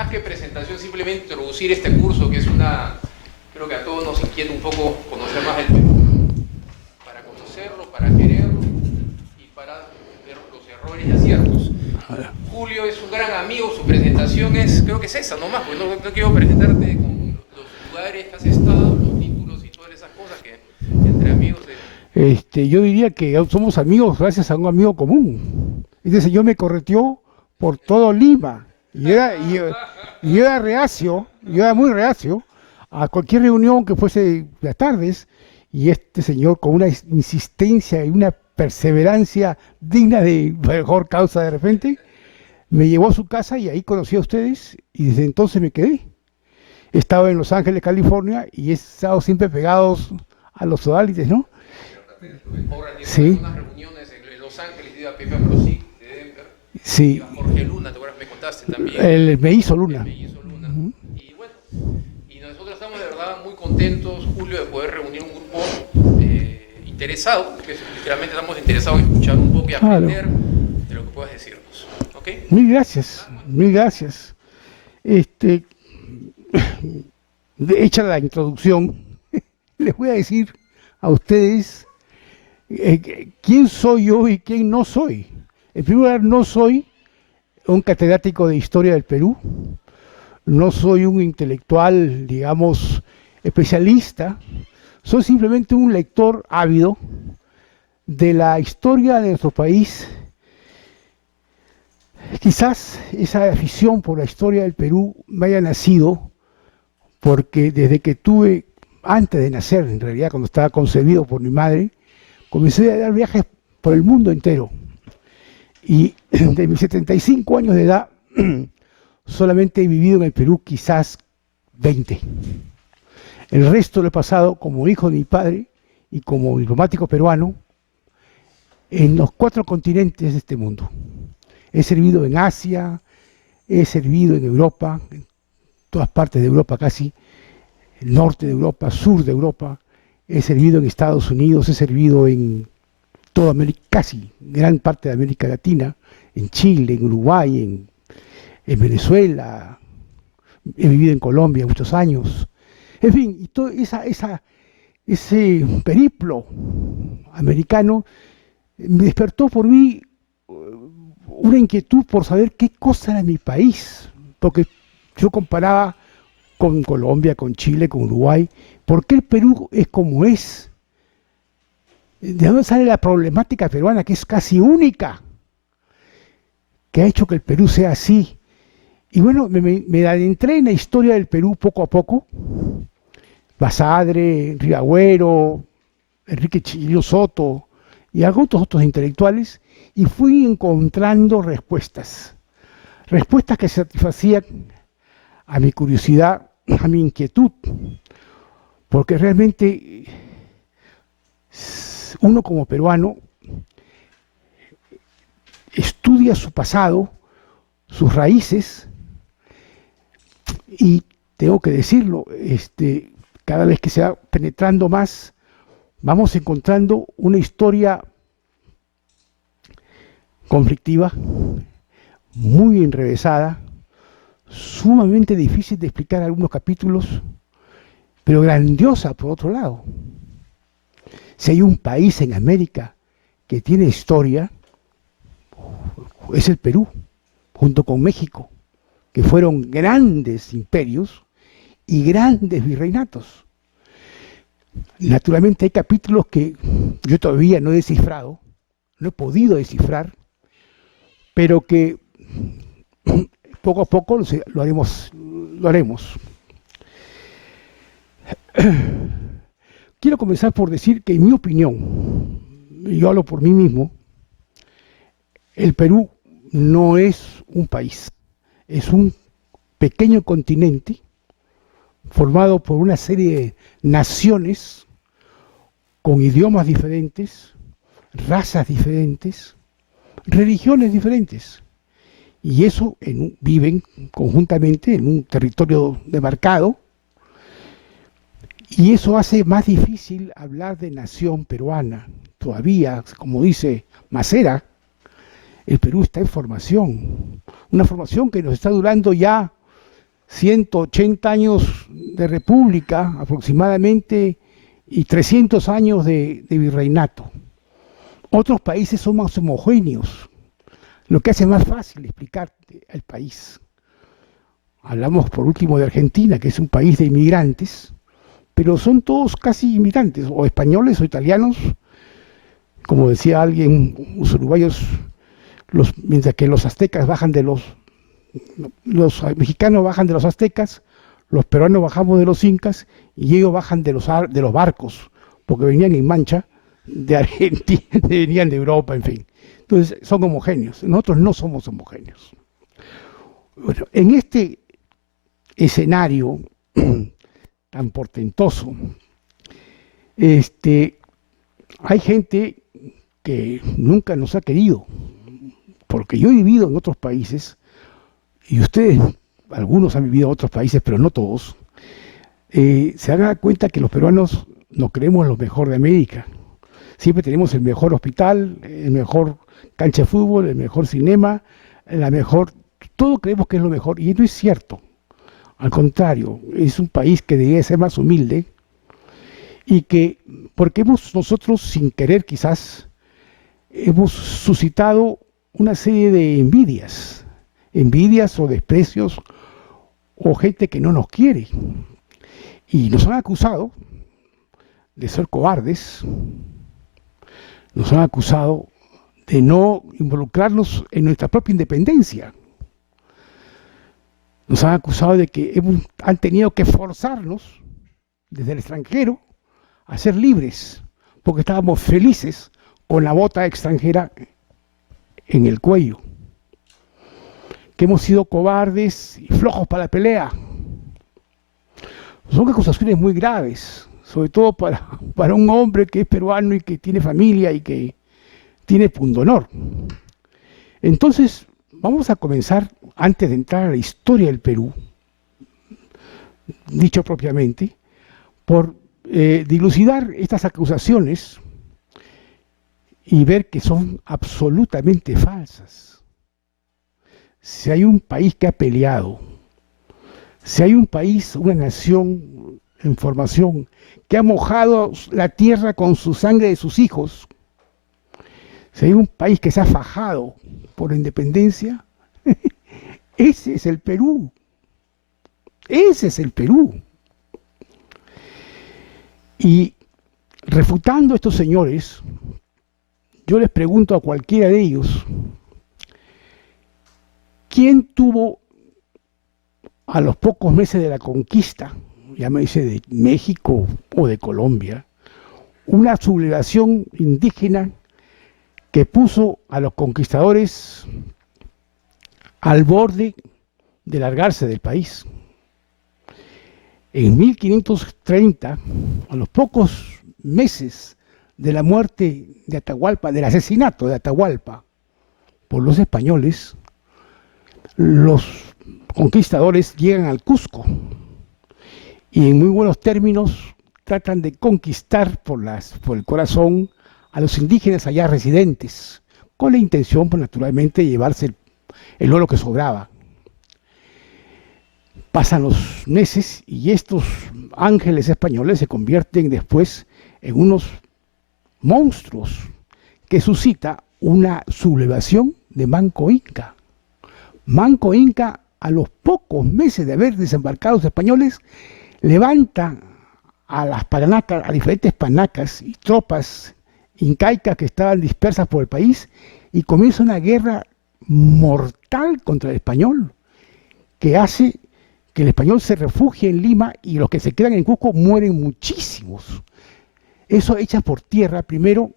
más que presentación, simplemente introducir este curso, que es una, creo que a todos nos inquieta un poco conocer más el Perú, para conocerlo, para quererlo y para ver los errores y aciertos. Julio es un gran amigo, su presentación es, creo que es esa nomás, pues no quiero presentarte con los lugares que has estado, los títulos y todas esas cosas que entre amigos... Yo diría que somos amigos gracias a un amigo común. Este señor me correteó por todo Lima. Y yo era reacio, yo era muy reacio a cualquier reunión que fuese las tardes. Y este señor, con una insistencia y una perseverancia digna de mejor causa de repente, me llevó a su casa y ahí conocí a ustedes. Y desde entonces me quedé. He estado en Los Ángeles, California, y he estado siempre pegados a los odálites, ¿no? Sí, unas reuniones en Los Ángeles, iba Pepe Ambrosí de Denver, sí. iba Jorge Luna, ¿te acuerdas? Me contaste también. Me hizo Luna. Y bueno, y nosotros estamos de verdad muy contentos, Julio, de poder reunir un grupo interesado, que literalmente estamos interesados en escuchar un poco y aprender de lo que puedas decirnos. ¿Ok? Mil gracias, mil gracias. Hecha la introducción, les voy a decir a ustedes quién soy yo y quién no soy. En primer lugar, no soy un catedrático de historia del Perú, no soy un intelectual, digamos, especialista, soy simplemente un lector ávido de la historia de nuestro país. Quizás esa afición por la historia del Perú me haya nacido porque desde que tuve, antes de nacer, en realidad cuando estaba concebido por mi madre, comencé a dar viajes por el mundo entero. Y de mis 75 años de edad, solamente he vivido en el Perú quizás 20. El resto lo he pasado como hijo de mi padre y como diplomático peruano en los 4 continentes de este mundo. He servido en Asia, he servido en Europa, en todas partes de Europa casi, el norte de Europa, sur de Europa, he servido en Estados Unidos, he servido en toda América, casi gran parte de América Latina, en Chile, en Uruguay, en Venezuela, he vivido en Colombia muchos años. En fin, y todo ese periplo americano me despertó por mí una inquietud por saber qué cosa era mi país, porque yo comparaba con Colombia, con Chile, con Uruguay, ¿por qué el Perú es como es? ¿De dónde sale la problemática peruana, que es casi única, que ha hecho que el Perú sea así? Y bueno, me adentré en la historia del Perú poco a poco. Basadre, Rivagüero, Enrique Chillo Soto y algunos otros intelectuales, y fui encontrando respuestas. Respuestas que satisfacían a mi curiosidad, a mi inquietud, porque realmente uno como peruano estudia su pasado, sus raíces, y tengo que decirlo, cada vez que se va penetrando más, vamos encontrando una historia conflictiva, muy enrevesada, sumamente difícil de explicar algunos capítulos, pero grandiosa por otro lado. Si hay un país en América que tiene historia, es el Perú, junto con México, que fueron grandes imperios y grandes virreinatos. Naturalmente hay capítulos que yo todavía no he descifrado, no he podido descifrar, pero que poco a poco lo haremos. Quiero comenzar por decir que en mi opinión, yo hablo por mí mismo, el Perú no es un país, es un pequeño continente formado por una serie de naciones con idiomas diferentes, razas diferentes, religiones diferentes. Y eso viven conjuntamente en un territorio demarcado, y eso hace más difícil hablar de nación peruana. Todavía, como dice Macera, el Perú está en formación, una formación que nos está durando ya 180 años de república aproximadamente y 300 años de virreinato. Otros países son más homogéneos, lo que hace más fácil explicar el país. Hablamos por último de Argentina, que es un país de inmigrantes, pero son todos casi inmigrantes, o españoles o italianos, como decía alguien, los uruguayos, mientras que los aztecas bajan de los mexicanos bajan de los aztecas, los peruanos bajamos de los incas y ellos bajan de los barcos, porque venían en mancha de Argentina, venían de Europa, en fin. Entonces son homogéneos, nosotros no somos homogéneos. Bueno, en este escenario tan portentoso, hay gente que nunca nos ha querido, porque yo he vivido en otros países, y ustedes, algunos han vivido en otros países, pero no todos, se van a dar cuenta que los peruanos nos creemos lo mejor de América. Siempre tenemos el mejor hospital, el mejor cancha de fútbol, el mejor cinema, todo creemos que es lo mejor, y no es cierto. Al contrario, es un país que debería ser más humilde, y que, porque nosotros, sin querer quizás, hemos suscitado una serie de envidias o desprecios, o gente que no nos quiere. Y nos han acusado de ser cobardes, nos han acusado de no involucrarnos en nuestra propia independencia. Nos han acusado de que han tenido que forzarnos desde el extranjero a ser libres, porque estábamos felices con la bota extranjera en el cuello. Que hemos sido cobardes y flojos para la pelea. Son acusaciones muy graves, sobre todo para un hombre que es peruano y que tiene familia y que tiene pundonor. Entonces, vamos a comenzar, antes de entrar a la historia del Perú, dicho propiamente, por dilucidar estas acusaciones y ver que son absolutamente falsas. Si hay un país que ha peleado, si hay un país, una nación en formación, que ha mojado la tierra con su sangre de sus hijos, si hay un país que se ha fajado por la independencia, ese es el Perú. Ese es el Perú. Y refutando a estos señores, yo les pregunto a cualquiera de ellos, ¿quién tuvo a los pocos meses de la conquista, llámese de México o de Colombia, una sublevación indígena que puso a los conquistadores al borde de largarse del país? En 1530, a los pocos meses de la muerte de Atahualpa, del asesinato de Atahualpa por los españoles, los conquistadores llegan al Cusco y en muy buenos términos tratan de conquistar por el corazón a los indígenas allá residentes, con la intención, pues, naturalmente, de llevarse el oro que sobraba. Pasan los meses y estos ángeles españoles se convierten después en unos monstruos que suscita una sublevación de Manco Inca. Manco Inca, a los pocos meses de haber desembarcado los españoles, levanta a las panacas, a diferentes panacas y tropas incaicas que estaban dispersas por el país, y comienza una guerra mortal contra el español, que hace que el español se refugie en Lima y los que se quedan en Cusco mueren muchísimos. Eso echa por tierra, primero,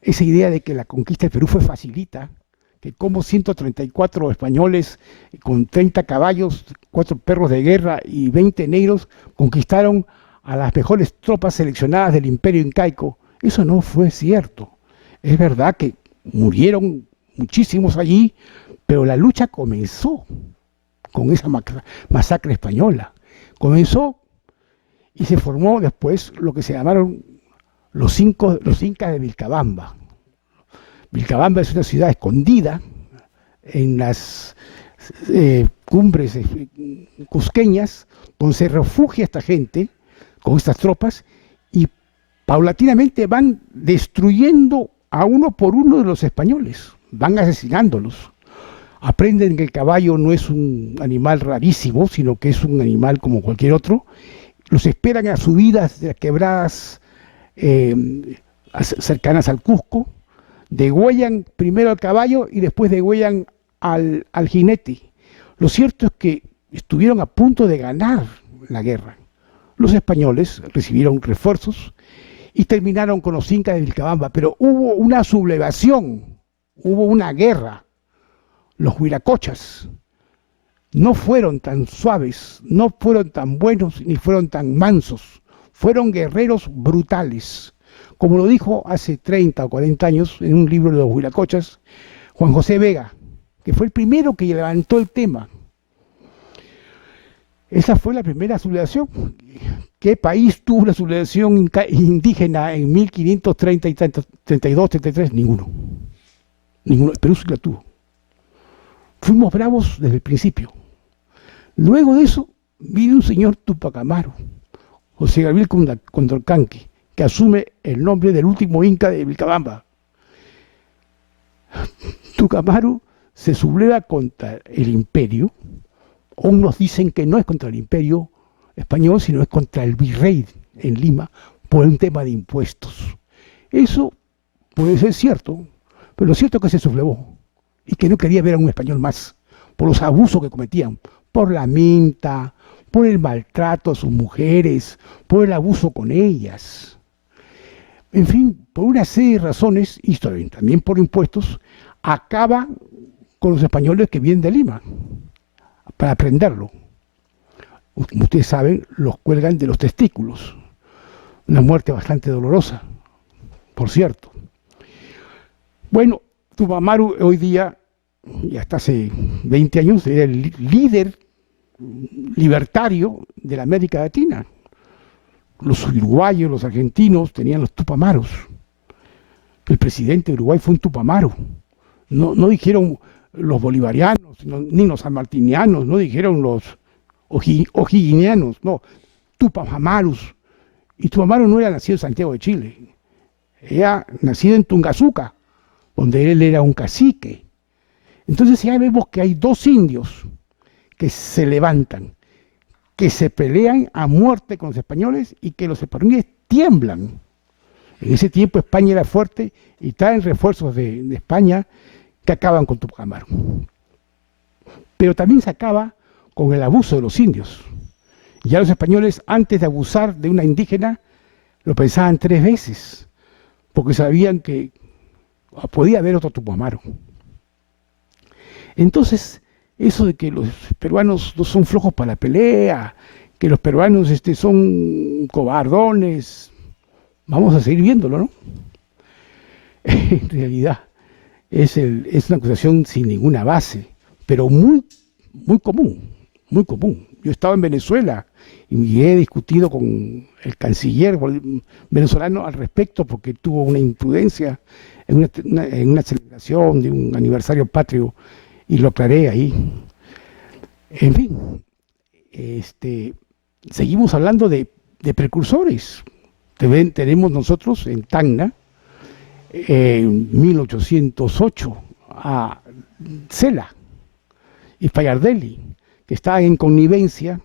esa idea de que la conquista del Perú fue facilita, que como 134 españoles con 30 caballos, 4 perros de guerra y 20 negros conquistaron a las mejores tropas seleccionadas del imperio incaico. Eso no fue cierto. Es verdad que murieron muchísimos allí, pero la lucha comenzó con esa masacre española. Comenzó y se formó después lo que se llamaron los incas de Vilcabamba. Vilcabamba es una ciudad escondida en las cumbres cusqueñas, donde se refugia esta gente con estas tropas y paulatinamente van destruyendo a uno por uno de los españoles, van asesinándolos. Aprenden que el caballo no es un animal rarísimo, sino que es un animal como cualquier otro. Los esperan a subidas de las quebradas cercanas al Cusco, degüellan primero al caballo y después degüellan al jinete. Lo cierto es que estuvieron a punto de ganar la guerra. Los españoles recibieron refuerzos y terminaron con los incas de Vilcabamba, pero hubo una sublevación, hubo una guerra. Los huiracochas no fueron tan suaves, no fueron tan buenos, ni fueron tan mansos. Fueron guerreros brutales. Como lo dijo hace 30 o 40 años en un libro de los huiracochas, Juan José Vega, que fue el primero que levantó el tema. Esa fue la primera sublevación. ¿Qué país tuvo una sublevación indígena en 1530 y 32, 33? Ninguno. Ninguno. El Perú sí la tuvo. Fuimos bravos desde el principio. Luego de eso, vino un señor Tupac Amaru, José Gabriel Condorcanqui, que asume el nombre del último inca de Vilcabamba. Tupac Amaru se subleva contra el imperio. Unos dicen que no es contra el imperio español, sino es contra el virrey en Lima por un tema de impuestos. Eso puede ser cierto, pero lo cierto es que se sublevó y que no quería ver a un español más por los abusos que cometían, por la minta, por el maltrato a sus mujeres, por el abuso con ellas. En fin, por una serie de razones, y también por impuestos, acaba con los españoles que vienen de Lima para prenderlo. Como ustedes saben, los cuelgan de los testículos. Una muerte bastante dolorosa, por cierto. Bueno, Tupac Amaru hoy día, y hasta hace 20 años, era el líder libertario de la América Latina. Los uruguayos, los argentinos tenían los Tupac Amarus. El presidente de Uruguay fue un Tupac Amaru. No dijeron los bolivarianos, ni los sanmartinianos, no dijeron los o'higginianos, no, Tupac Amarus. Y Tupac Amaru no era nacido en Santiago de Chile, era nacido en Tungazuca, donde él era un cacique. Entonces ya vemos que hay dos indios que se levantan, que se pelean a muerte con los españoles y que los españoles tiemblan. En ese tiempo España era fuerte y traen refuerzos de España que acaban con Tupac Amaru. Pero también se acaba con el abuso de los indios. Ya los españoles, antes de abusar de una indígena, lo pensaban 3 veces, porque sabían que podía haber otro Tupac Amaru. Entonces, eso de que los peruanos no son flojos para la pelea, que los peruanos son cobardones, vamos a seguir viéndolo, ¿no? En realidad, es una acusación sin ninguna base, pero muy común, muy común. Yo estaba en Venezuela y he discutido con el canciller venezolano al respecto porque tuvo una imprudencia en una celebración de un aniversario patrio y lo aclaré ahí. En fin, seguimos hablando de precursores. Tenemos nosotros en Tacna, en 1808, a Cela y Fallardelli, que estaban en connivencia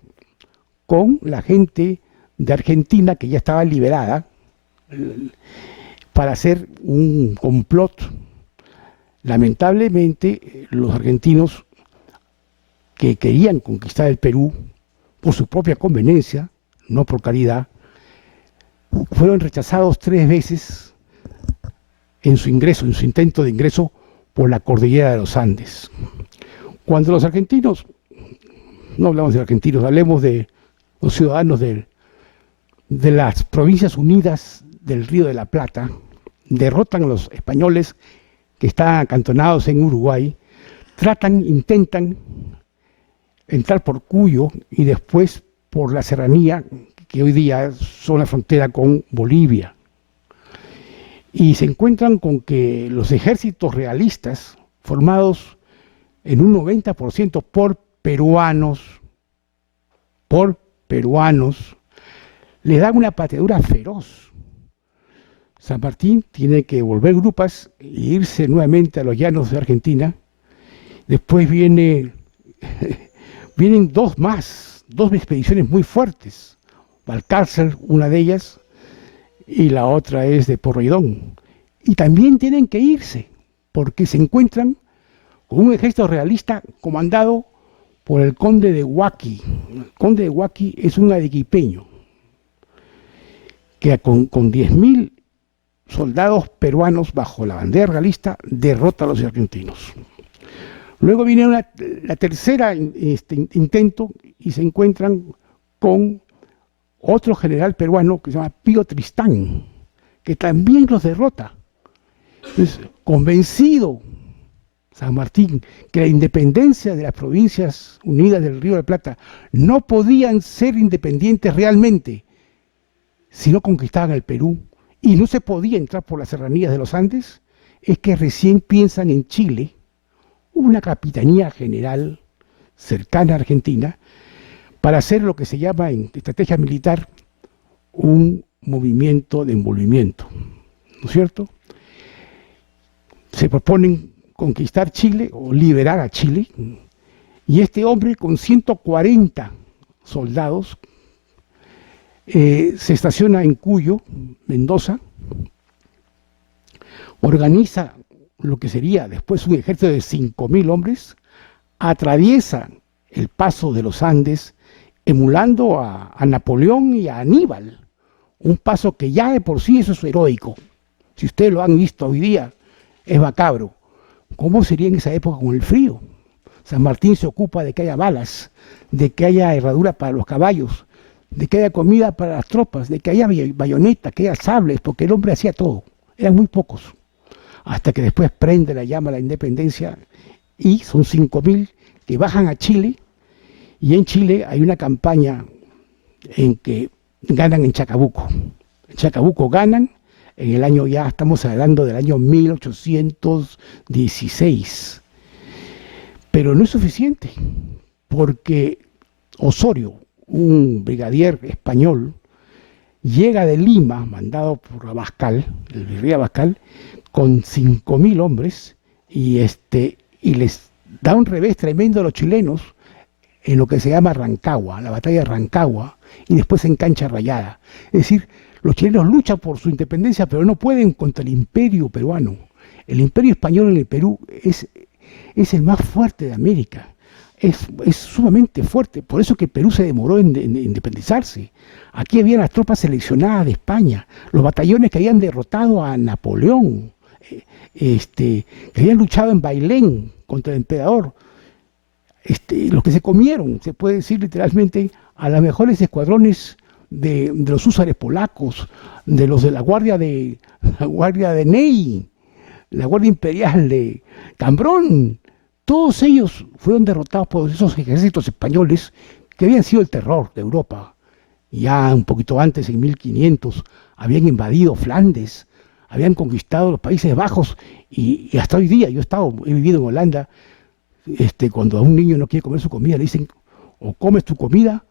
con la gente de Argentina que ya estaba liberada para hacer un complot. Lamentablemente, los argentinos que querían conquistar el Perú por su propia conveniencia, no por caridad, fueron rechazados 3 veces en su intento de ingreso por la cordillera de los Andes. Cuando los argentinos, no hablamos de argentinos, hablemos de los ciudadanos de las Provincias Unidas del Río de la Plata, derrotan a los españoles que estaban acantonados en Uruguay, intentan entrar por Cuyo y después por la serranía, que hoy día son la frontera con Bolivia. Y se encuentran con que los ejércitos realistas, formados en un 90% por peruanos, le dan una pateadura feroz. San Martín tiene que volver grupas e irse nuevamente a los llanos de Argentina. Después vienen dos expediciones muy fuertes. Balcárcel, una de ellas, y la otra es de Porredón. Y también tienen que irse, porque se encuentran con un ejército realista comandado por el conde de Huaqui. El conde de Huaqui es un arequipeño que con 10.000 soldados peruanos bajo la bandera realista derrota a los argentinos. Luego viene la tercera intento y se encuentran con otro general peruano que se llama Pío Tristán, que también los derrota. Entonces, convencido San Martín que la independencia de las provincias unidas del Río de la Plata no podían ser independientes realmente si no conquistaban el Perú y no se podía entrar por las serranías de los Andes, es que recién piensan en Chile, una capitanía general cercana a Argentina, para hacer lo que se llama en estrategia militar un movimiento de envolvimiento, ¿no es cierto? Se proponen conquistar Chile o liberar a Chile, y este hombre con 140 soldados se estaciona en Cuyo, Mendoza, organiza lo que sería después un ejército de 5.000 hombres, atraviesa el paso de los Andes, emulando a Napoleón y a Aníbal, un paso que ya de por sí eso es heroico. Si ustedes lo han visto hoy día, es macabro. ¿Cómo sería en esa época con el frío? San Martín se ocupa de que haya balas, de que haya herradura para los caballos, de que haya comida para las tropas, de que haya bayonetas, que haya sables, porque el hombre hacía todo. Eran muy pocos. Hasta que después prende la llama a la independencia y son 5.000 que bajan a Chile, y en Chile hay una campaña en que ganan en Chacabuco. En Chacabuco ganan en el año, ya estamos hablando del año 1816. Pero no es suficiente, porque Osorio, un brigadier español, llega de Lima, mandado por Abascal, el virrey Abascal, con 5.000 hombres, y les da un revés tremendo a los chilenos en lo que se llama Rancagua, la batalla de Rancagua, y después en Cancha Rayada. Es decir, los chilenos luchan por su independencia, pero no pueden contra el imperio peruano. El imperio español en el Perú es el más fuerte de América. Es sumamente fuerte. Por eso que Perú se demoró en independizarse. Aquí había las tropas seleccionadas de España, los batallones que habían derrotado a Napoleón, que habían luchado en Bailén contra el emperador. Los que se comieron, se puede decir literalmente, a los mejores escuadrones de los húsares polacos, de los de la guardia de Ney, la guardia imperial de Cambrón. Todos ellos fueron derrotados por esos ejércitos españoles que habían sido el terror de Europa. Ya un poquito antes, en 1500, habían invadido Flandes, habían conquistado los Países Bajos, y hasta hoy día, he vivido en Holanda. Cuando a un niño no quiere comer su comida, le dicen: o comes tu comida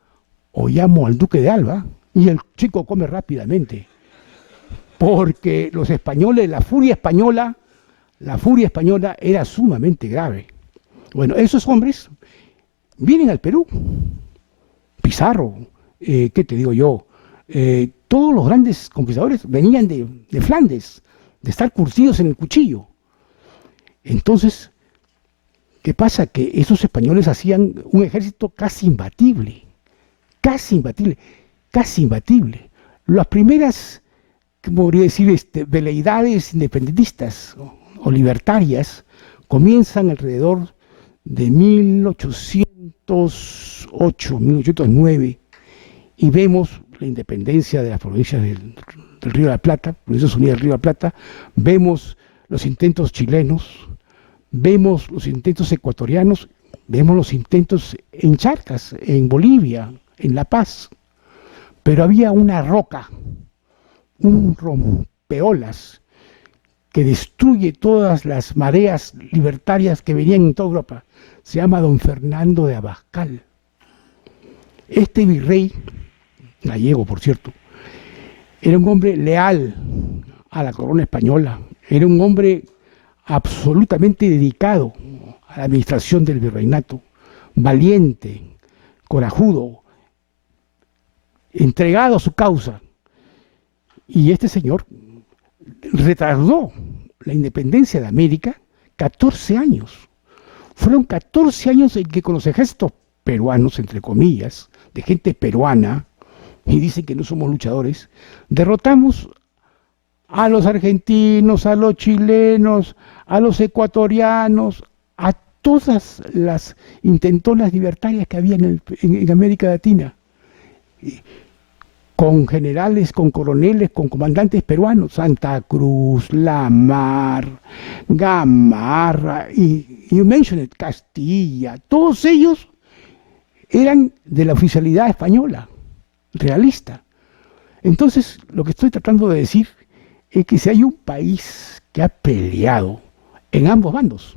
o llamo al duque de Alba, y el chico come rápidamente, porque los españoles, la furia española era sumamente grave. Bueno, esos hombres vienen al Perú. Pizarro, ¿qué te digo yo? Todos los grandes conquistadores venían de Flandes, de estar curtidos en el cuchillo. Entonces, ¿qué pasa? Que esos españoles hacían un ejército casi imbatible. Las primeras, ¿cómo podría decir? Veleidades independentistas o libertarias comienzan alrededor de 1808, 1809, y vemos la independencia de las provincias del Río de la Plata, Provincias Unidas del Río de la Plata, vemos los intentos chilenos, vemos los intentos ecuatorianos, vemos los intentos en Charcas, en Bolivia, en La Paz, pero había una roca, un rompeolas que destruye todas las mareas libertarias que venían en toda Europa. se llama don Fernando de Abascal. Este virrey, gallego por cierto, era un hombre leal a la corona española, era un hombre absolutamente dedicado a la administración del virreinato, valiente, corajudo, entregado a su causa. Y este señor retardó la independencia de América 14 años. Fueron 14 años en que con los ejércitos peruanos, entre comillas, de gente peruana, y dicen que no somos luchadores, derrotamos a los argentinos, a los chilenos, a los ecuatorianos, a todas las intentonas libertarias que había en América Latina, con generales, con coroneles, con comandantes peruanos, Santa Cruz, Lamar, Gamarra, y you mentioned it, Castilla, todos ellos eran de la oficialidad española, realista. Entonces, lo que estoy tratando de decir es que si hay un país que ha peleado en ambos bandos,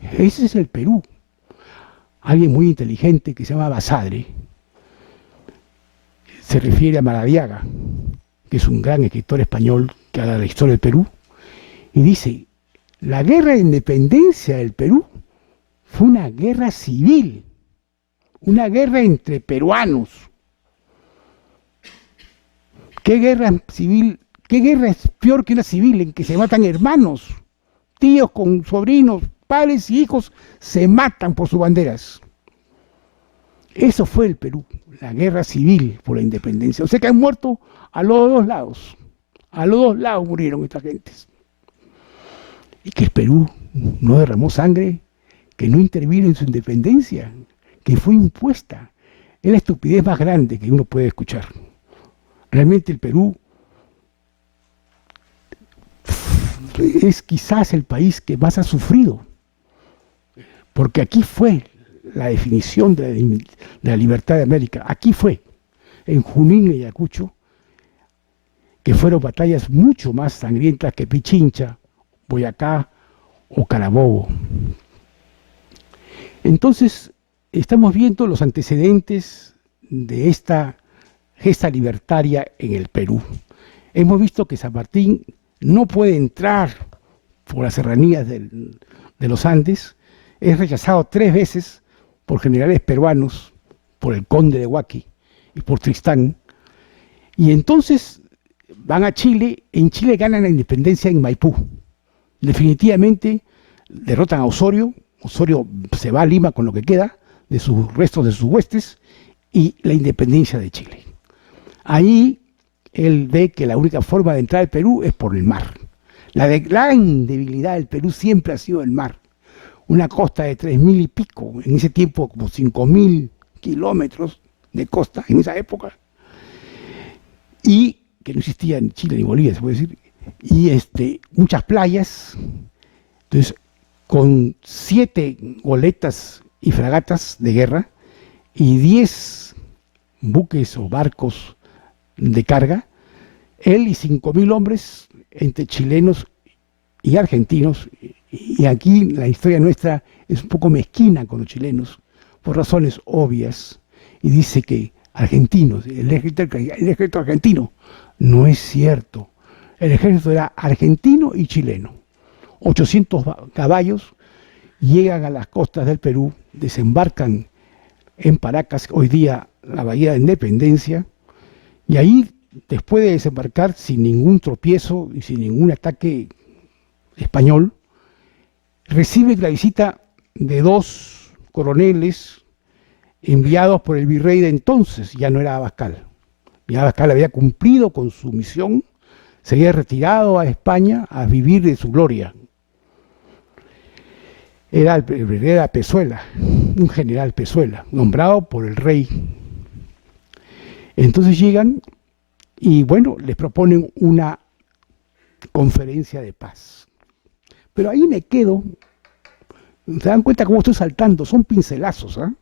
ese es el Perú. Alguien muy inteligente que se llama Basadre se refiere a Maradiaga, que es un gran escritor español que habla de la historia del Perú, y dice, la guerra de independencia del Perú fue una guerra civil, una guerra entre peruanos. ¿Qué guerra civil? ¿Qué guerra es peor que una civil en que se matan hermanos, tíos con sobrinos, padres y hijos se matan por sus banderas? Eso fue el Perú, la guerra civil por la independencia. O sea que han muerto a los dos lados. A los dos lados murieron estas gentes. Y que el Perú no derramó sangre, que no intervino en su independencia, que fue impuesta. Es la estupidez más grande que uno puede escuchar. Realmente el Perú es quizás el país que más ha sufrido, porque aquí fue la definición de la libertad de América. Aquí fue, en Junín y Ayacucho, que fueron batallas mucho más sangrientas que Pichincha, Boyacá o Carabobo. Entonces, estamos viendo los antecedentes de esta gesta libertaria en el Perú. Hemos visto que San Martín no puede entrar por las serranías de los Andes, es rechazado 3 veces por generales peruanos, por el conde de Huaqui y por Tristán, y entonces van a Chile, en Chile ganan la independencia en Maipú. Definitivamente derrotan a Osorio, Osorio se va a Lima con lo que queda de sus restos de sus huestes, y la independencia de Chile. Ahí él ve que la única forma de entrar al Perú es por el mar. La gran debilidad del Perú siempre ha sido el mar. Una costa de 3.000 y pico, en ese tiempo como 5.000 kilómetros de costa, en esa época, y que no existía en Chile ni Bolivia, se puede decir, y muchas playas. Entonces, con 7 goletas y fragatas de guerra y 10 buques o barcos de carga, él y 5.000 hombres entre chilenos y argentinos, y aquí la historia nuestra es un poco mezquina con los chilenos, por razones obvias, y dice que argentinos, el ejército argentino, no es cierto. El ejército era argentino y chileno. 800 caballos llegan a las costas del Perú, desembarcan en Paracas, hoy día la Bahía de Independencia, y ahí, después de desembarcar sin ningún tropiezo y sin ningún ataque español, recibe la visita de 2 coroneles enviados por el virrey de entonces, ya no era Abascal. Ya Abascal había cumplido con su misión, se había retirado a España a vivir de su gloria. Era el virrey Pezuela, un general Pezuela, nombrado por el rey. Entonces llegan y bueno, les proponen una conferencia de paz. Pero ahí me quedo, se dan cuenta cómo estoy saltando, son pincelazos, ¿eh?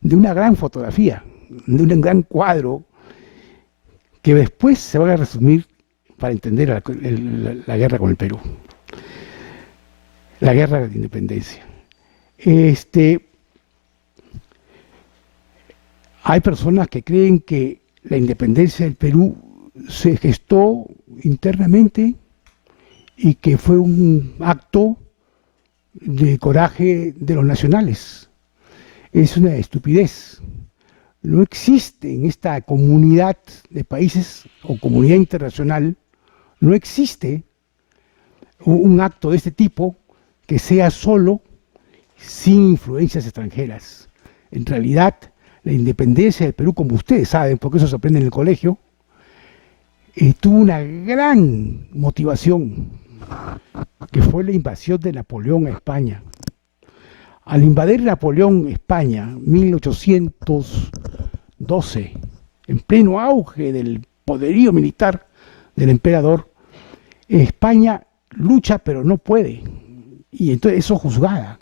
De una gran fotografía, de un gran cuadro, que después se van a resumir para entender la guerra con el Perú, la guerra de independencia. Hay personas que creen que la independencia del Perú se gestó internamente y que fue un acto de coraje de los nacionales. Es una estupidez. No existe en esta comunidad de países o comunidad internacional, no existe un acto de este tipo que sea solo sin influencias extranjeras. En realidad, la independencia del Perú, como ustedes saben, porque eso se aprende en el colegio, tuvo una gran motivación, que fue la invasión de Napoleón a España. Al invadir Napoleón España, 1812, en pleno auge del poderío militar del emperador, España lucha pero no puede, y entonces eso juzgada.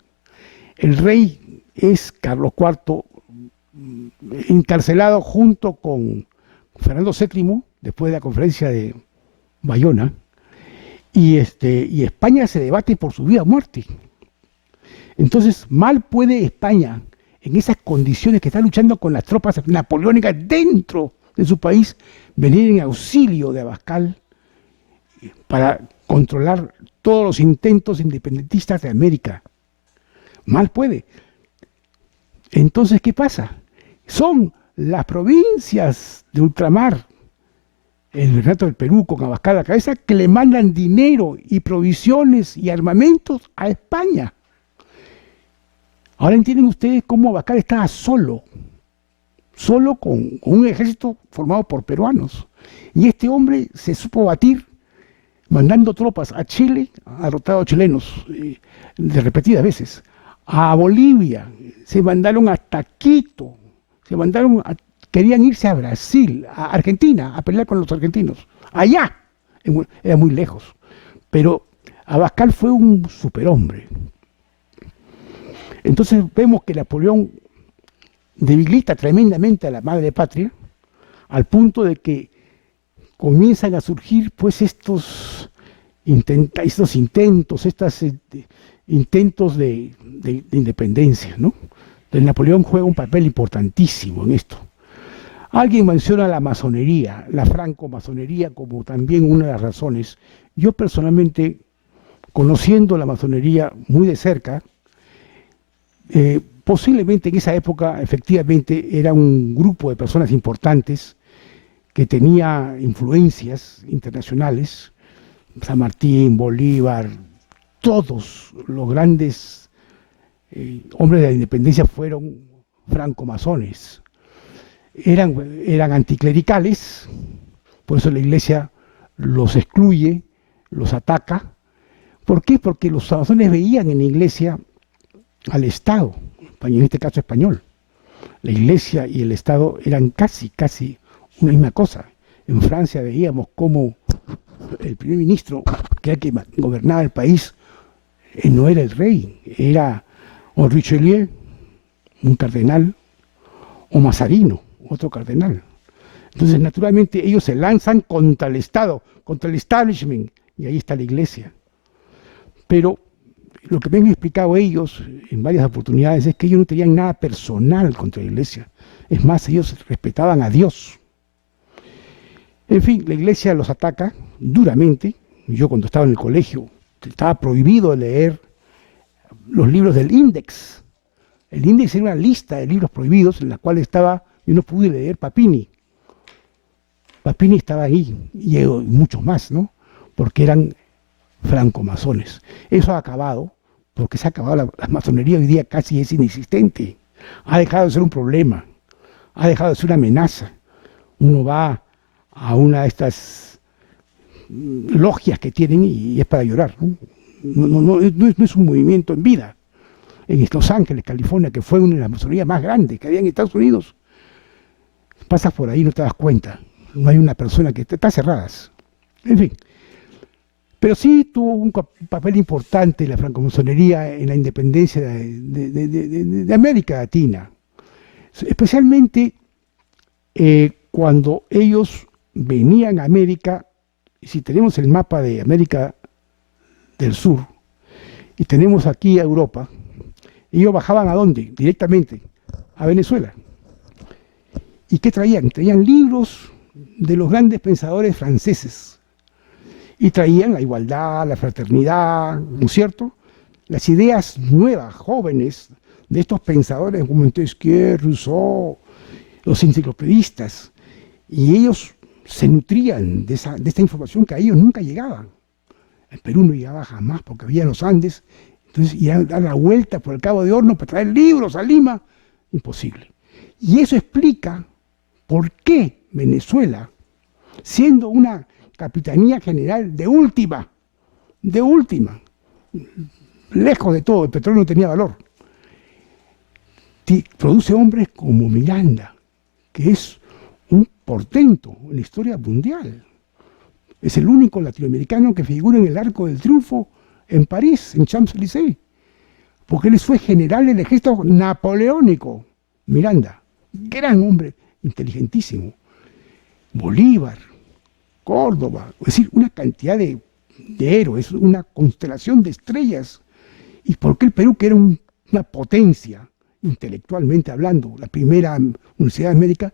El rey es Carlos IV, encarcelado junto con Fernando VII, después de la conferencia de Bayona, y España se debate por su vida o muerte. Entonces, mal puede España, en esas condiciones que está luchando con las tropas napoleónicas dentro de su país, venir en auxilio de Abascal para controlar todos los intentos independentistas de América. Mal puede. Entonces, ¿qué pasa? Son las provincias de ultramar, el Virreinato del Perú con Abascal a la cabeza, que le mandan dinero y provisiones y armamentos a España. Ahora entienden ustedes cómo Abascal estaba solo con un ejército formado por peruanos. Y este hombre se supo batir mandando tropas a Chile, ha derrotado a chilenos de repetidas veces, a Bolivia, se mandaron hasta Quito, querían irse a Brasil, a Argentina, a pelear con los argentinos. Allá, era muy lejos. Pero Abascal fue un superhombre. Entonces vemos que Napoleón debilita tremendamente a la madre patria, al punto de que comienzan a surgir pues estos intentos de independencia, ¿no? Entonces Napoleón juega un papel importantísimo en esto. Alguien menciona la masonería, la francomasonería, como también una de las razones. Yo personalmente, conociendo la masonería muy de cerca, posiblemente en esa época efectivamente era un grupo de personas importantes que tenía influencias internacionales. San Martín, Bolívar, todos los grandes hombres de la independencia fueron francomasones. Eran anticlericales, por eso la Iglesia los excluye, los ataca. ¿Por qué? Porque los masones veían en la Iglesia al Estado, en este caso español. La Iglesia y el Estado eran casi una misma cosa. En Francia veíamos cómo el primer ministro, que era el que gobernaba el país, no era el rey, era o Richelieu, un cardenal, o Mazarino, otro cardenal. Entonces, naturalmente, ellos se lanzan contra el Estado, contra el establishment, y ahí está la Iglesia. Pero lo que me han explicado ellos en varias oportunidades es que ellos no tenían nada personal contra la Iglesia. Es más, ellos respetaban a Dios. En fin, la Iglesia los ataca duramente. Yo cuando estaba en el colegio estaba prohibido leer los libros del Índex. El Índex era una lista de libros prohibidos en la cual yo no pude leer Papini. Papini estaba ahí y muchos más, ¿no? Porque eran francomasones. Eso ha acabado, porque se ha acabado la masonería hoy día casi es inexistente. Ha dejado de ser un problema, ha dejado de ser una amenaza. Uno va a una de estas logias que tienen y es para llorar, ¿no? No es un movimiento en vida. En Los Ángeles, California, que fue una de las masonerías más grandes que había en Estados Unidos, pasas por ahí y no te das cuenta. No hay una persona que está cerradas. En fin. Pero sí tuvo un papel importante la francomasonería en la independencia de América Latina. Especialmente cuando ellos venían a América, si tenemos el mapa de América del Sur y tenemos aquí a Europa Ellos bajaban ¿a dónde? Directamente, a Venezuela. ¿Y qué traían? Traían libros de los grandes pensadores franceses. Y traían la igualdad, la fraternidad, ¿no es cierto? Las ideas nuevas, jóvenes, de estos pensadores como Montesquieu, Rousseau, los enciclopedistas. Y ellos se nutrían de esta información que a ellos nunca llegaba. El Perú no llegaba jamás porque había los Andes. Entonces, ir a dar la vuelta por el Cabo de Hornos para traer libros a Lima, imposible. Y eso explica por qué Venezuela, siendo una capitanía general de última, lejos de todo, el petróleo no tenía valor, produce hombres como Miranda, que es un portento en la historia mundial. Es el único latinoamericano que figura en el Arco del Triunfo en París, en Champs-Élysées, porque él fue general del ejército napoleónico. Miranda, gran hombre, inteligentísimo. Bolívar, Córdoba, es decir, una cantidad de héroes, una constelación de estrellas. ¿Y por qué el Perú, que era una potencia intelectualmente hablando, la primera Universidad de América,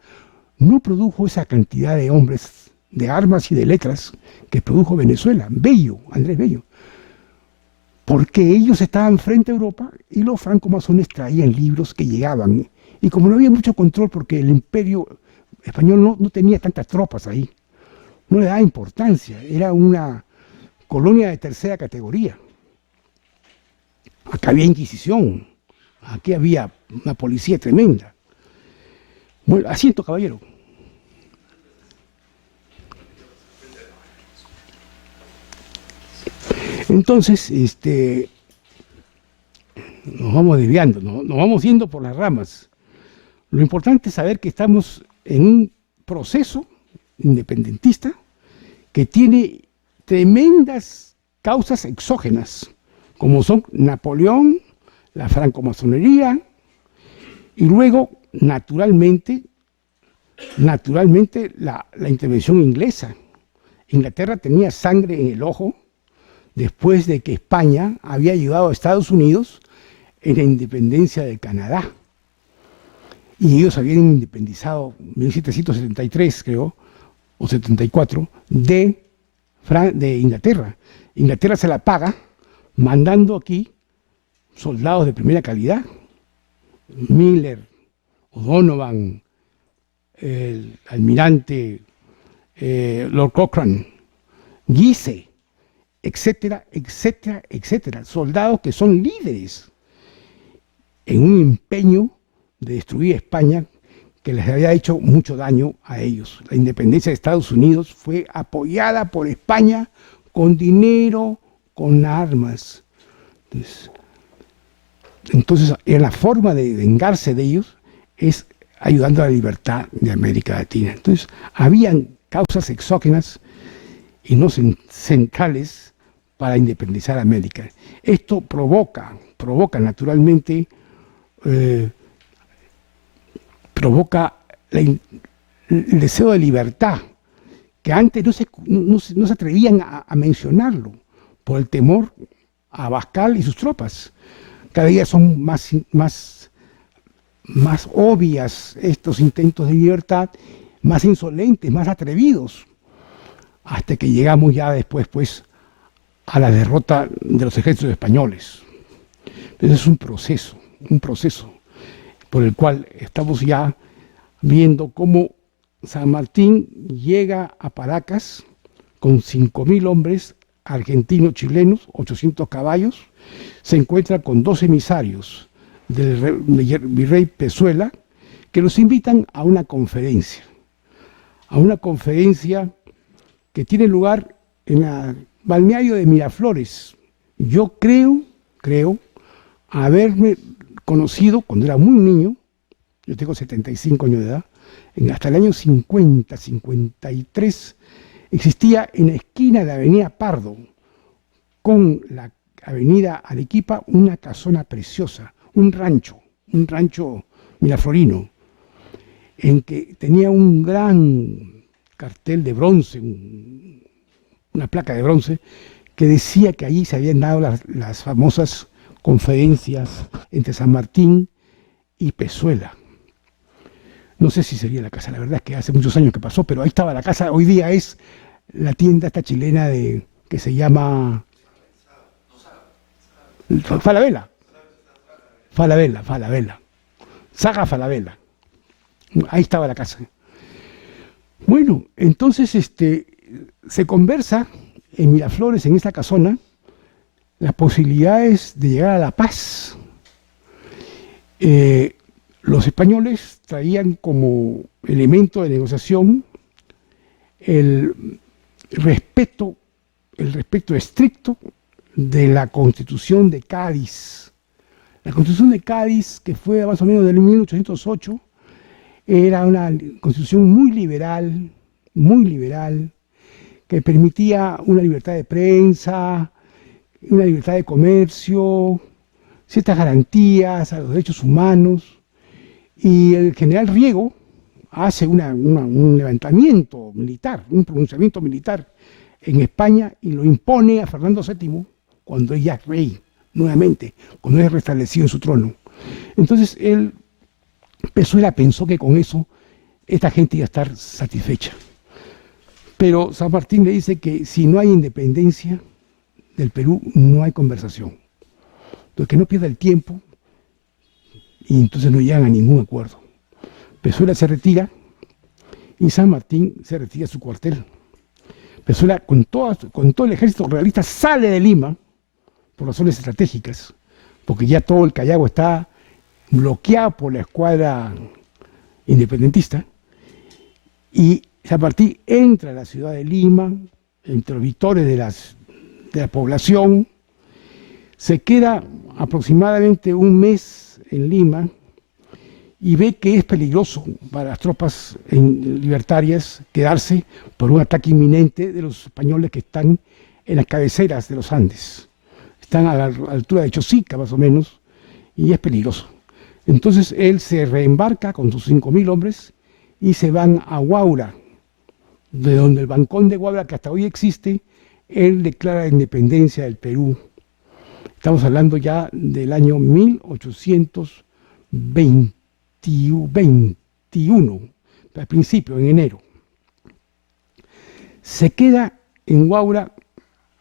no produjo esa cantidad de hombres, de armas y de letras que produjo Venezuela? Bello, Andrés Bello. Porque ellos estaban frente a Europa y los francomasones traían libros que llegaban. Y como no había mucho control, porque el imperio español no tenía tantas tropas ahí, no le daba importancia, era una colonia de tercera categoría. Acá había Inquisición, aquí había una policía tremenda. Bueno, asiento, caballero. Entonces, nos vamos desviando, nos vamos yendo por las ramas. Lo importante es saber que estamos en un proceso independentista que tiene tremendas causas exógenas, como son Napoleón, la francomasonería, y luego, naturalmente, la intervención inglesa. Inglaterra tenía sangre en el ojo después de que España había ayudado a Estados Unidos en la independencia de Canadá. Y ellos habían independizado en 1773, creo, o 74, de Inglaterra. Inglaterra se la paga mandando aquí soldados de primera calidad. Miller, O'Donovan, el almirante Lord Cochrane, Guise, etcétera, etcétera, etcétera. Soldados que son líderes en un empeño de destruir España que les había hecho mucho daño a ellos. La independencia de Estados Unidos fue apoyada por España con dinero, con armas. Entonces la forma de vengarse de ellos es ayudando a la libertad de América Latina. Entonces, habían causas exógenas y no centrales para independizar a América. Esto provoca naturalmente, provoca el deseo de libertad, que antes no se atrevían a mencionarlo, por el temor a Abascal y sus tropas. Cada día son más obvias estos intentos de libertad, más insolentes, más atrevidos, hasta que llegamos ya después, pues, a la derrota de los ejércitos españoles. Entonces es un proceso por el cual estamos ya viendo cómo San Martín llega a Paracas con 5.000 hombres argentinos, chilenos, 800 caballos, se encuentra con 2 emisarios del virrey Pezuela, que los invitan a una conferencia que tiene lugar en el balneario de Miraflores. Yo creo haberme conocido cuando era muy niño, yo tengo 75 años de edad, hasta el año 50, 53, existía en la esquina de Avenida Pardo con la Avenida Arequipa una casona preciosa, un rancho miraflorino, en que tenía un gran cartel de bronce, una placa de bronce, que decía que allí se habían dado las famosas conferencias entre San Martín y Pezuela. No sé si sería la casa, la verdad es que hace muchos años que pasó, pero ahí estaba la casa. Hoy día es la tienda esta chilena que se llama Falabella. Falabella. Saga Falabella. Ahí estaba la casa. Bueno, entonces se conversa en Miraflores, en esta casona, las posibilidades de llegar a la paz. Los españoles traían como elemento de negociación el respeto estricto de la Constitución de Cádiz. La Constitución de Cádiz, que fue más o menos del 1808, era una constitución muy liberal, que permitía una libertad de prensa, una libertad de comercio, ciertas garantías a los derechos humanos. Y el general Riego hace un levantamiento militar, un pronunciamiento militar en España y lo impone a Fernando VII cuando ella es rey, nuevamente, cuando es restablecido en su trono. Entonces Pezuela pensó que con eso esta gente iba a estar satisfecha. Pero San Martín le dice que si no hay independencia del Perú, no hay conversación. Entonces que no pierda el tiempo, y entonces no llegan a ningún acuerdo. Pezuela se retira y San Martín se retira a su cuartel. Pezuela, con todo el ejército realista, sale de Lima por razones estratégicas, porque ya todo el Callao está bloqueado por la escuadra independentista, y San Martín entra a la ciudad de Lima, entre los victores de la población, se queda aproximadamente un mes en Lima y ve que es peligroso para las tropas libertarias quedarse por un ataque inminente de los españoles que están en las cabeceras de los Andes. Están a la altura de Chosica, más o menos, y es peligroso. Entonces él se reembarca con sus 5.000 hombres y se van a Huaura, de donde el Bancón de Huaura, que hasta hoy existe, él declara la independencia del Perú. Estamos hablando ya del año 1821, al principio, en enero. Se queda en Huaura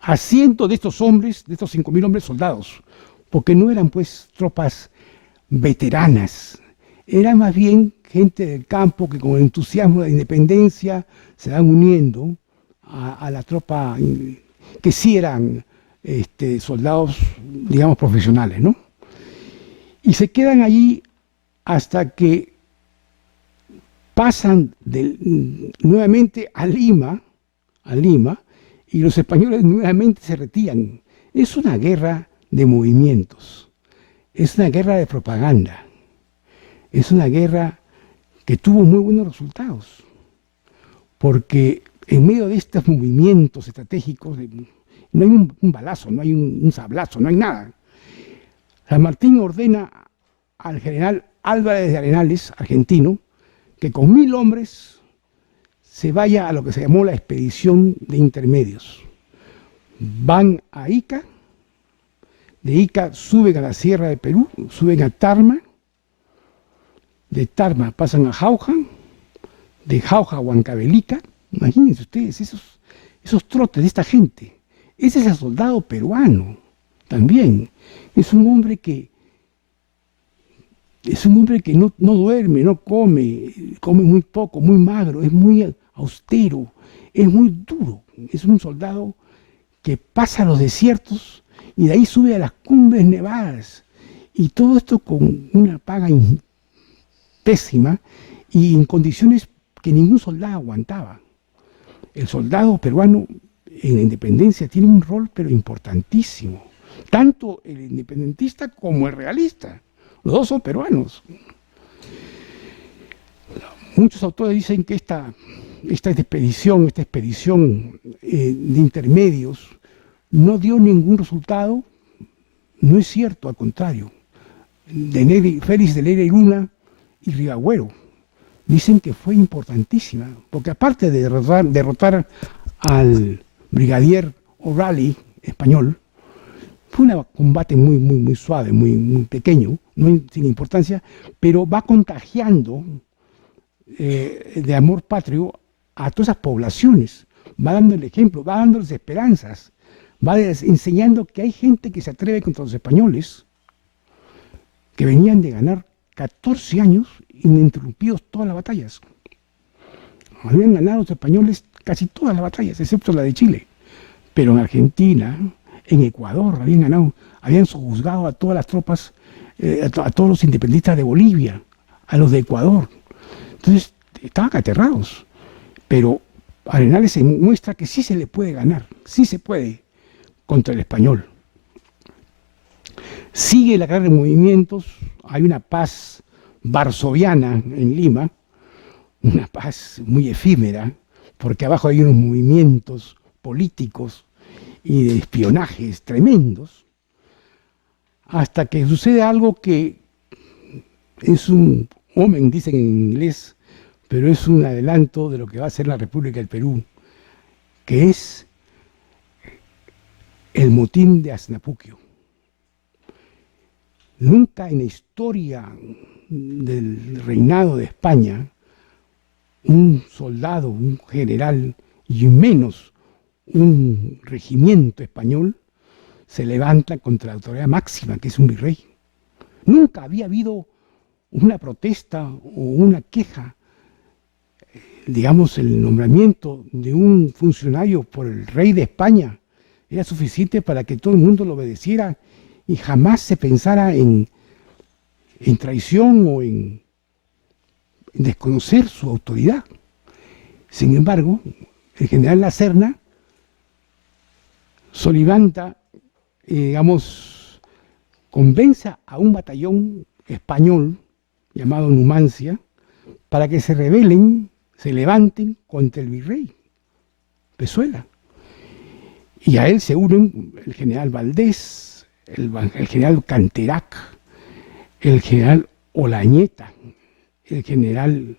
a cientos de estos hombres, de estos 5.000 hombres soldados, porque no eran pues tropas veteranas, eran más bien gente del campo que con el entusiasmo de la independencia se van uniendo a la tropa, que sí eran soldados, digamos, profesionales, ¿no? Y se quedan allí hasta que pasan nuevamente a Lima, y los españoles nuevamente se retiran. Es una guerra de movimientos, es una guerra de propaganda, es una guerra que tuvo muy buenos resultados, porque en medio de estos movimientos estratégicos no hay un balazo, no hay un sablazo, no hay nada. San Martín ordena al general Álvarez de Arenales, argentino, que con 1.000 hombres se vaya a lo que se llamó la expedición de intermedios. Van a Ica, de Ica suben a la Sierra de Perú, suben a Tarma, de Tarma pasan a Jauja, de Jauja a Huancavelica. Imagínense ustedes esos trotes de esta gente. Ese es el soldado peruano también. Es un hombre que no duerme, no come muy poco, muy magro, es muy austero, es muy duro. Es un soldado que pasa los desiertos y de ahí sube a las cumbres nevadas. Y todo esto con una paga pésima y en condiciones que ningún soldado aguantaba. El soldado peruano en la independencia tiene un rol pero importantísimo. Tanto el independentista como el realista. Los dos son peruanos. Muchos autores dicen que esta expedición de intermedios no dio ningún resultado. No es cierto, al contrario. Félix de Neira y Luna y Ribagüero dicen que fue importantísima, porque aparte de derrotar al brigadier O'Reilly español, Fue un combate muy suave, muy pequeño, sin importancia, pero va contagiando de amor patrio a todas esas poblaciones, va dando el ejemplo, va dándoles esperanzas, va enseñando que hay gente que se atreve contra los españoles, que venían de ganar 14 años ininterrumpidos todas las batallas. Habían ganado los españoles casi todas las batallas, excepto la de Chile. Pero en Argentina, en Ecuador, habían sojuzgado a todas las tropas, a todos los independentistas de Bolivia, a los de Ecuador. Entonces, estaban aterrados. Pero Arenales se muestra que sí se le puede ganar, sí se puede contra el español. Sigue la guerra de movimientos, hay una paz varsoviana en Lima, una paz muy efímera, porque abajo hay unos movimientos políticos y de espionajes tremendos, hasta que sucede algo que es un omen, dicen en inglés, pero es un adelanto de lo que va a ser la República del Perú, que es el motín de Asnapuquio. Nunca en la historia del reinado de España un soldado, un general y menos un regimiento español se levanta contra la autoridad máxima, que es un virrey. Nunca había habido una protesta o una queja, digamos, el nombramiento de un funcionario por el rey de España era suficiente para que todo el mundo lo obedeciera y jamás se pensara en traición o en desconocer su autoridad. Sin embargo, el general La Serna solivanta, digamos, convence a un batallón español llamado Numancia para que se rebelen, se levanten contra el virrey Pezuela. Y a él se unen el general Valdés, el general Canterac, el general Olañeta, el general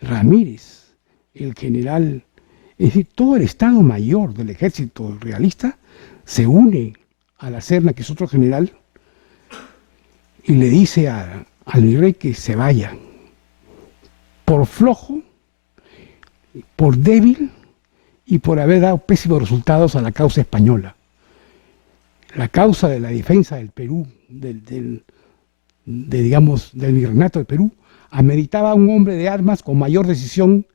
Ramírez, el general, es decir, todo el Estado Mayor del ejército realista se une a La Serna, que es otro general, y le dice al virrey que se vaya, por flojo, por débil y por haber dado pésimos resultados a la causa española. La causa de la defensa del Perú, digamos, del virreinato del Perú, ameritaba a un hombre de armas con mayor decisión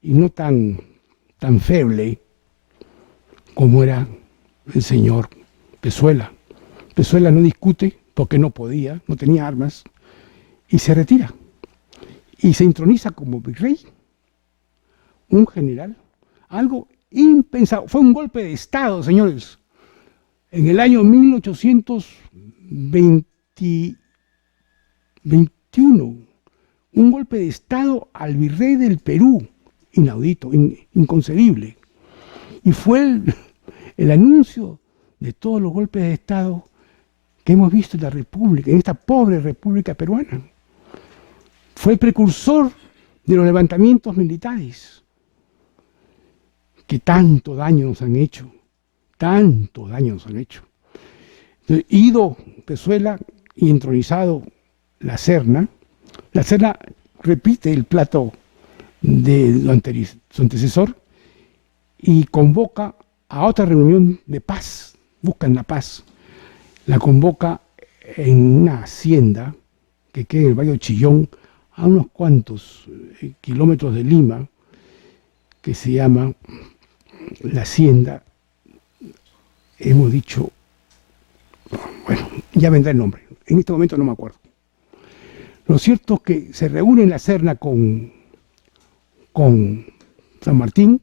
y no tan feble como era el señor Pezuela. Pezuela no discute porque no podía, no tenía armas, y se retira. Y se introniza como virrey, un general, algo impensado. Fue un golpe de Estado, señores. En el año 1821, un golpe de Estado al virrey del Perú, inaudito, inconcebible. Y fue el anuncio de todos los golpes de Estado que hemos visto en la República, en esta pobre República peruana. Fue el precursor de los levantamientos militares que tanto daño nos han hecho, tanto daño nos han hecho. Entonces, ido Pezuela y entronizado La Serna repite el plato de su antecesor y convoca a otra reunión de paz, buscan la paz. La convoca en una hacienda que queda en el Valle de Chillón, a unos cuantos kilómetros de Lima, que se llama la hacienda, hemos dicho, bueno, ya vendrá el nombre, en este momento no me acuerdo. Lo cierto es que se reúne en La Serna con San Martín,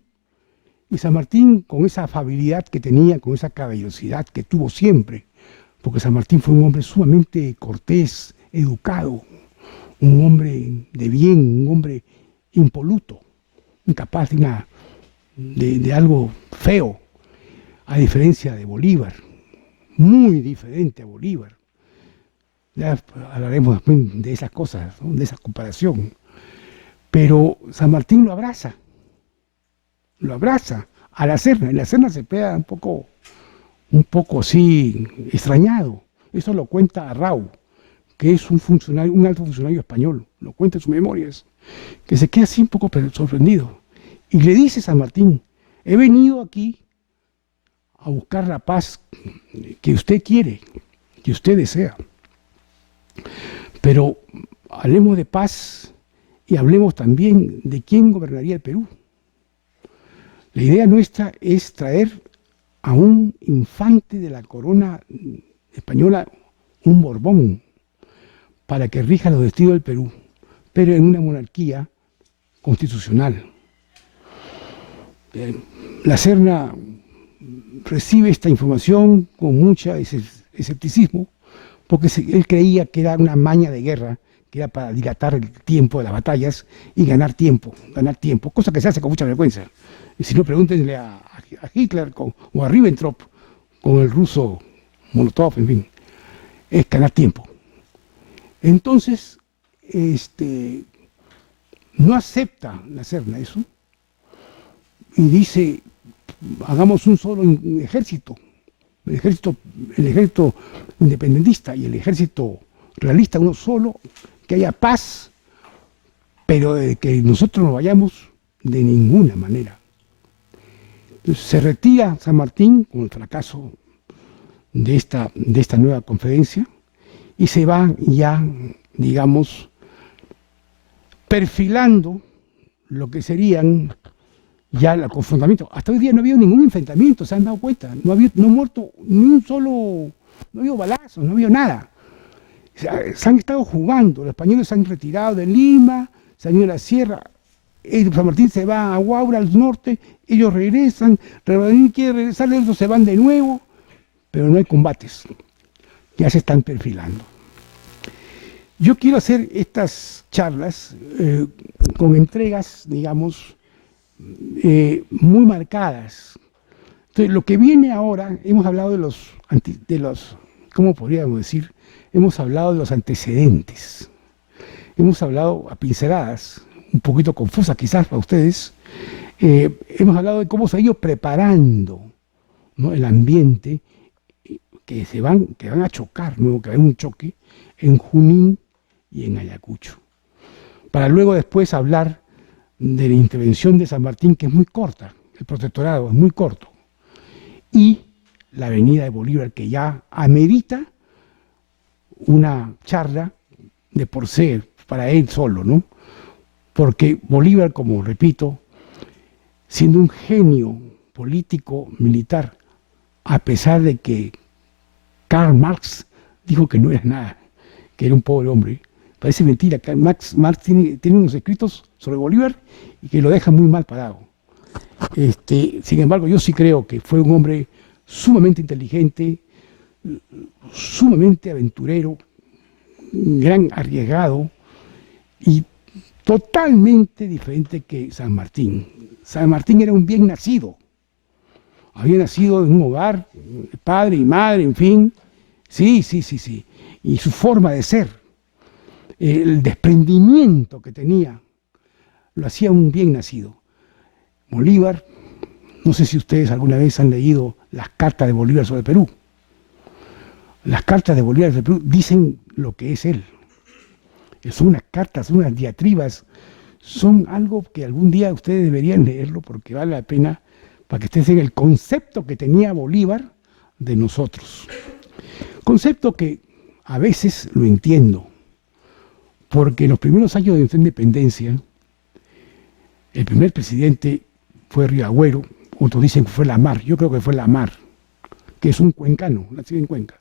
y San Martín, con esa afabilidad que tenía, con esa caballerosidad que tuvo siempre, porque San Martín fue un hombre sumamente cortés, educado, un hombre de bien, un hombre impoluto, incapaz de algo feo, a diferencia de Bolívar, muy diferente a Bolívar. Ya hablaremos después de esas cosas, ¿no? De esa comparación. Pero San Martín lo abraza a La Serna, y La Serna se pega un poco un poco así extrañado. Eso lo cuenta Arrau, que es un funcionario, un alto funcionario español, lo cuenta en sus memorias, que se queda así un poco sorprendido. Y le dice San Martín, he venido aquí a buscar la paz que usted quiere, que usted desea. Pero hablemos de paz y hablemos también de quién gobernaría el Perú. La idea nuestra es traer a un infante de la corona española, un Borbón, para que rija los destinos del Perú, pero en una monarquía constitucional. La Serna recibe esta información con mucho escepticismo, porque él creía que era una maña de guerra, que era para dilatar el tiempo de las batallas y ganar tiempo, cosa que se hace con mucha frecuencia. Y si no, pregúntenle a Hitler o a Ribbentrop con el ruso Molotov, en fin, es ganar tiempo. Entonces, no acepta la Serna eso y dice, hagamos un solo ejército, el ejército independentista y el ejército realista, uno solo, que haya paz, pero de que nosotros no vayamos de ninguna manera. Entonces, se retira San Martín con el fracaso de esta nueva conferencia y se va ya, digamos, perfilando lo que serían ya el confrontamiento. Hasta hoy día no ha habido ningún enfrentamiento, se han dado cuenta, no ha muerto ni un solo, no ha habido balazos, no ha habido nada. Se han estado jugando, los españoles se han retirado de Lima, se han ido a la sierra, San Martín se va a Huaura, al norte, ellos regresan, Rebanín quiere regresar, ellos se van de nuevo, pero no hay combates, ya se están perfilando. Yo quiero hacer estas charlas con entregas, digamos, muy marcadas. Entonces, lo que viene ahora, hemos hablado de los, ¿cómo podríamos decir? Hemos hablado de los antecedentes, hemos hablado a pinceladas, un poquito confusas quizás para ustedes, hemos hablado de cómo se ha ido preparando, ¿no?, el ambiente que van a chocar, ¿no?, que va a haber un choque en Junín y en Ayacucho, para luego después hablar de la intervención de San Martín, que es muy corta, el protectorado es muy corto, y la venida de Bolívar, que ya amerita una charla de por sí, para él solo, ¿no? Porque Bolívar, como repito, siendo un genio político, militar, a pesar de que Karl Marx dijo que no era nada, que era un pobre hombre, parece mentira. Marx tiene unos escritos sobre Bolívar y que lo dejan muy mal parado. Sin embargo, yo sí creo que fue un hombre sumamente inteligente, sumamente aventurero, gran arriesgado y totalmente diferente que San Martín. San Martín era un bien nacido, había nacido en un hogar, padre y madre, en fin, sí, y su forma de ser, el desprendimiento que tenía, lo hacía un bien nacido. Bolívar, no sé si ustedes alguna vez han leído las cartas de Bolívar sobre el Perú. Las cartas de Bolívar sobre el Perú dicen lo que es él. Son unas cartas, unas diatribas, son algo que algún día ustedes deberían leerlo porque vale la pena para que ustedes tengan el concepto que tenía Bolívar de nosotros. Concepto que a veces lo entiendo, porque en los primeros años de nuestra independencia, el primer presidente fue Riagüero, otros dicen que fue Lamar, yo creo que fue Lamar, que es un cuencano, nacido en Cuenca.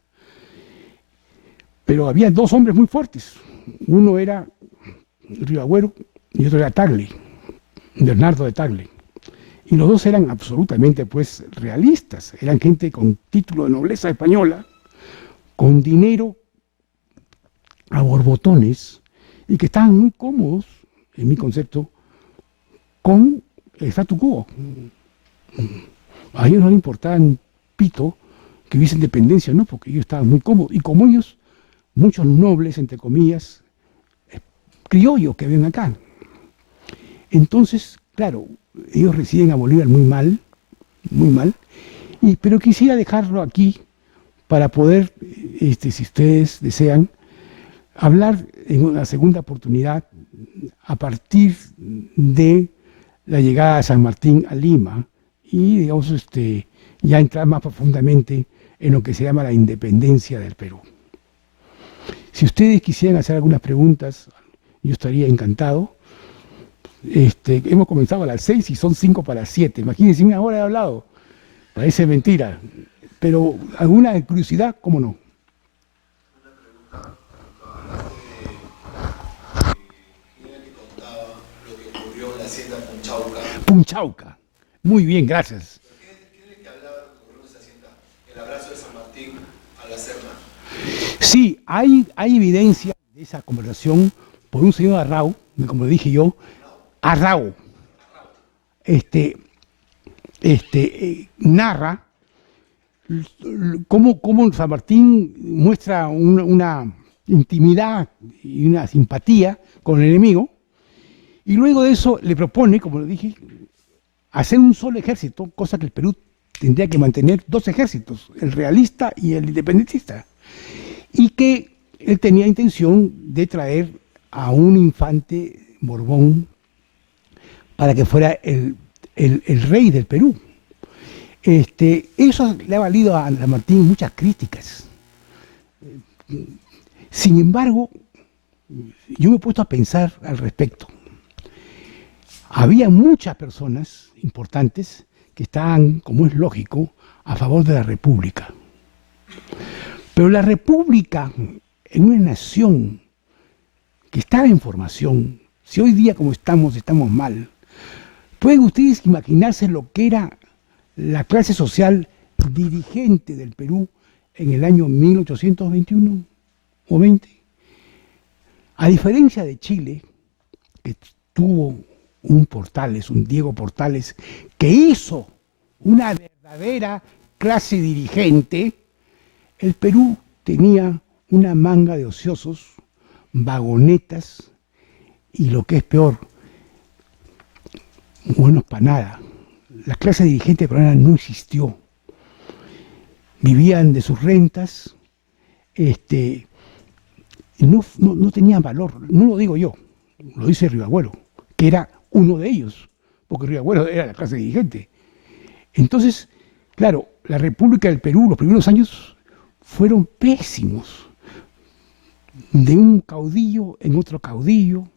Pero había dos hombres muy fuertes, uno era Riagüero y otro era Tagle, Bernardo de Tagle. Y los dos eran absolutamente, pues, realistas, eran gente con título de nobleza española, con dinero a borbotones, y que estaban muy cómodos, en mi concepto, con el statu quo. A ellos no les importaba un pito que hubiese independencia, no, porque ellos estaban muy cómodos. Y como ellos, muchos nobles, entre comillas, criollos que ven acá. Entonces, claro, ellos reciben a Bolívar muy mal, Pero quisiera dejarlo aquí para poder, si ustedes desean, hablar en una segunda oportunidad a partir de la llegada de San Martín a Lima y, digamos, ya entrar más profundamente en lo que se llama la independencia del Perú. Si ustedes quisieran hacer algunas preguntas, yo estaría encantado. Hemos comenzado a las 6 y son 5 para las 7. Imagínense, una hora he hablado. Parece mentira. Pero alguna curiosidad, ¿cómo no? Una pregunta. ¿Quién era el que contaba lo que ocurrió en la hacienda Punchauca? Punchauca. Muy bien, gracias. ¿Quién es el que hablaba de lo que ocurrió en esa hacienda? El abrazo de San Martín a la Serna. Sí, hay evidencia de esa conversación por un señor Arrau, como dije yo, Arrau. Narra cómo San Martín muestra una intimidad y una simpatía con el enemigo, y luego de eso le propone, como le dije, hacer un solo ejército, cosa que el Perú tendría que mantener dos ejércitos, el realista y el independentista, y que él tenía intención de traer a un infante Borbón para que fuera el rey del Perú. Eso le ha valido a San Martín muchas críticas. Sin embargo, yo me he puesto a pensar al respecto. Había muchas personas importantes que estaban, como es lógico, a favor de la República. Pero la República, en una nación que estaba en formación, si hoy día como estamos mal, ¿pueden ustedes imaginarse lo que era la clase social dirigente del Perú en el año 1821 o 20? A diferencia de Chile, que tuvo un Portales, un Diego Portales, que hizo una verdadera clase dirigente, el Perú tenía una manga de ociosos, vagonetas y, lo que es peor, buenos para nada. La clase dirigente peruana no existió. Vivían de sus rentas, no tenían valor. No lo digo yo, lo dice Rivagüero, que era uno de ellos, porque Rivagüero era la clase dirigente. Entonces, claro, la República del Perú, los primeros años fueron pésimos. De un caudillo en otro caudillo,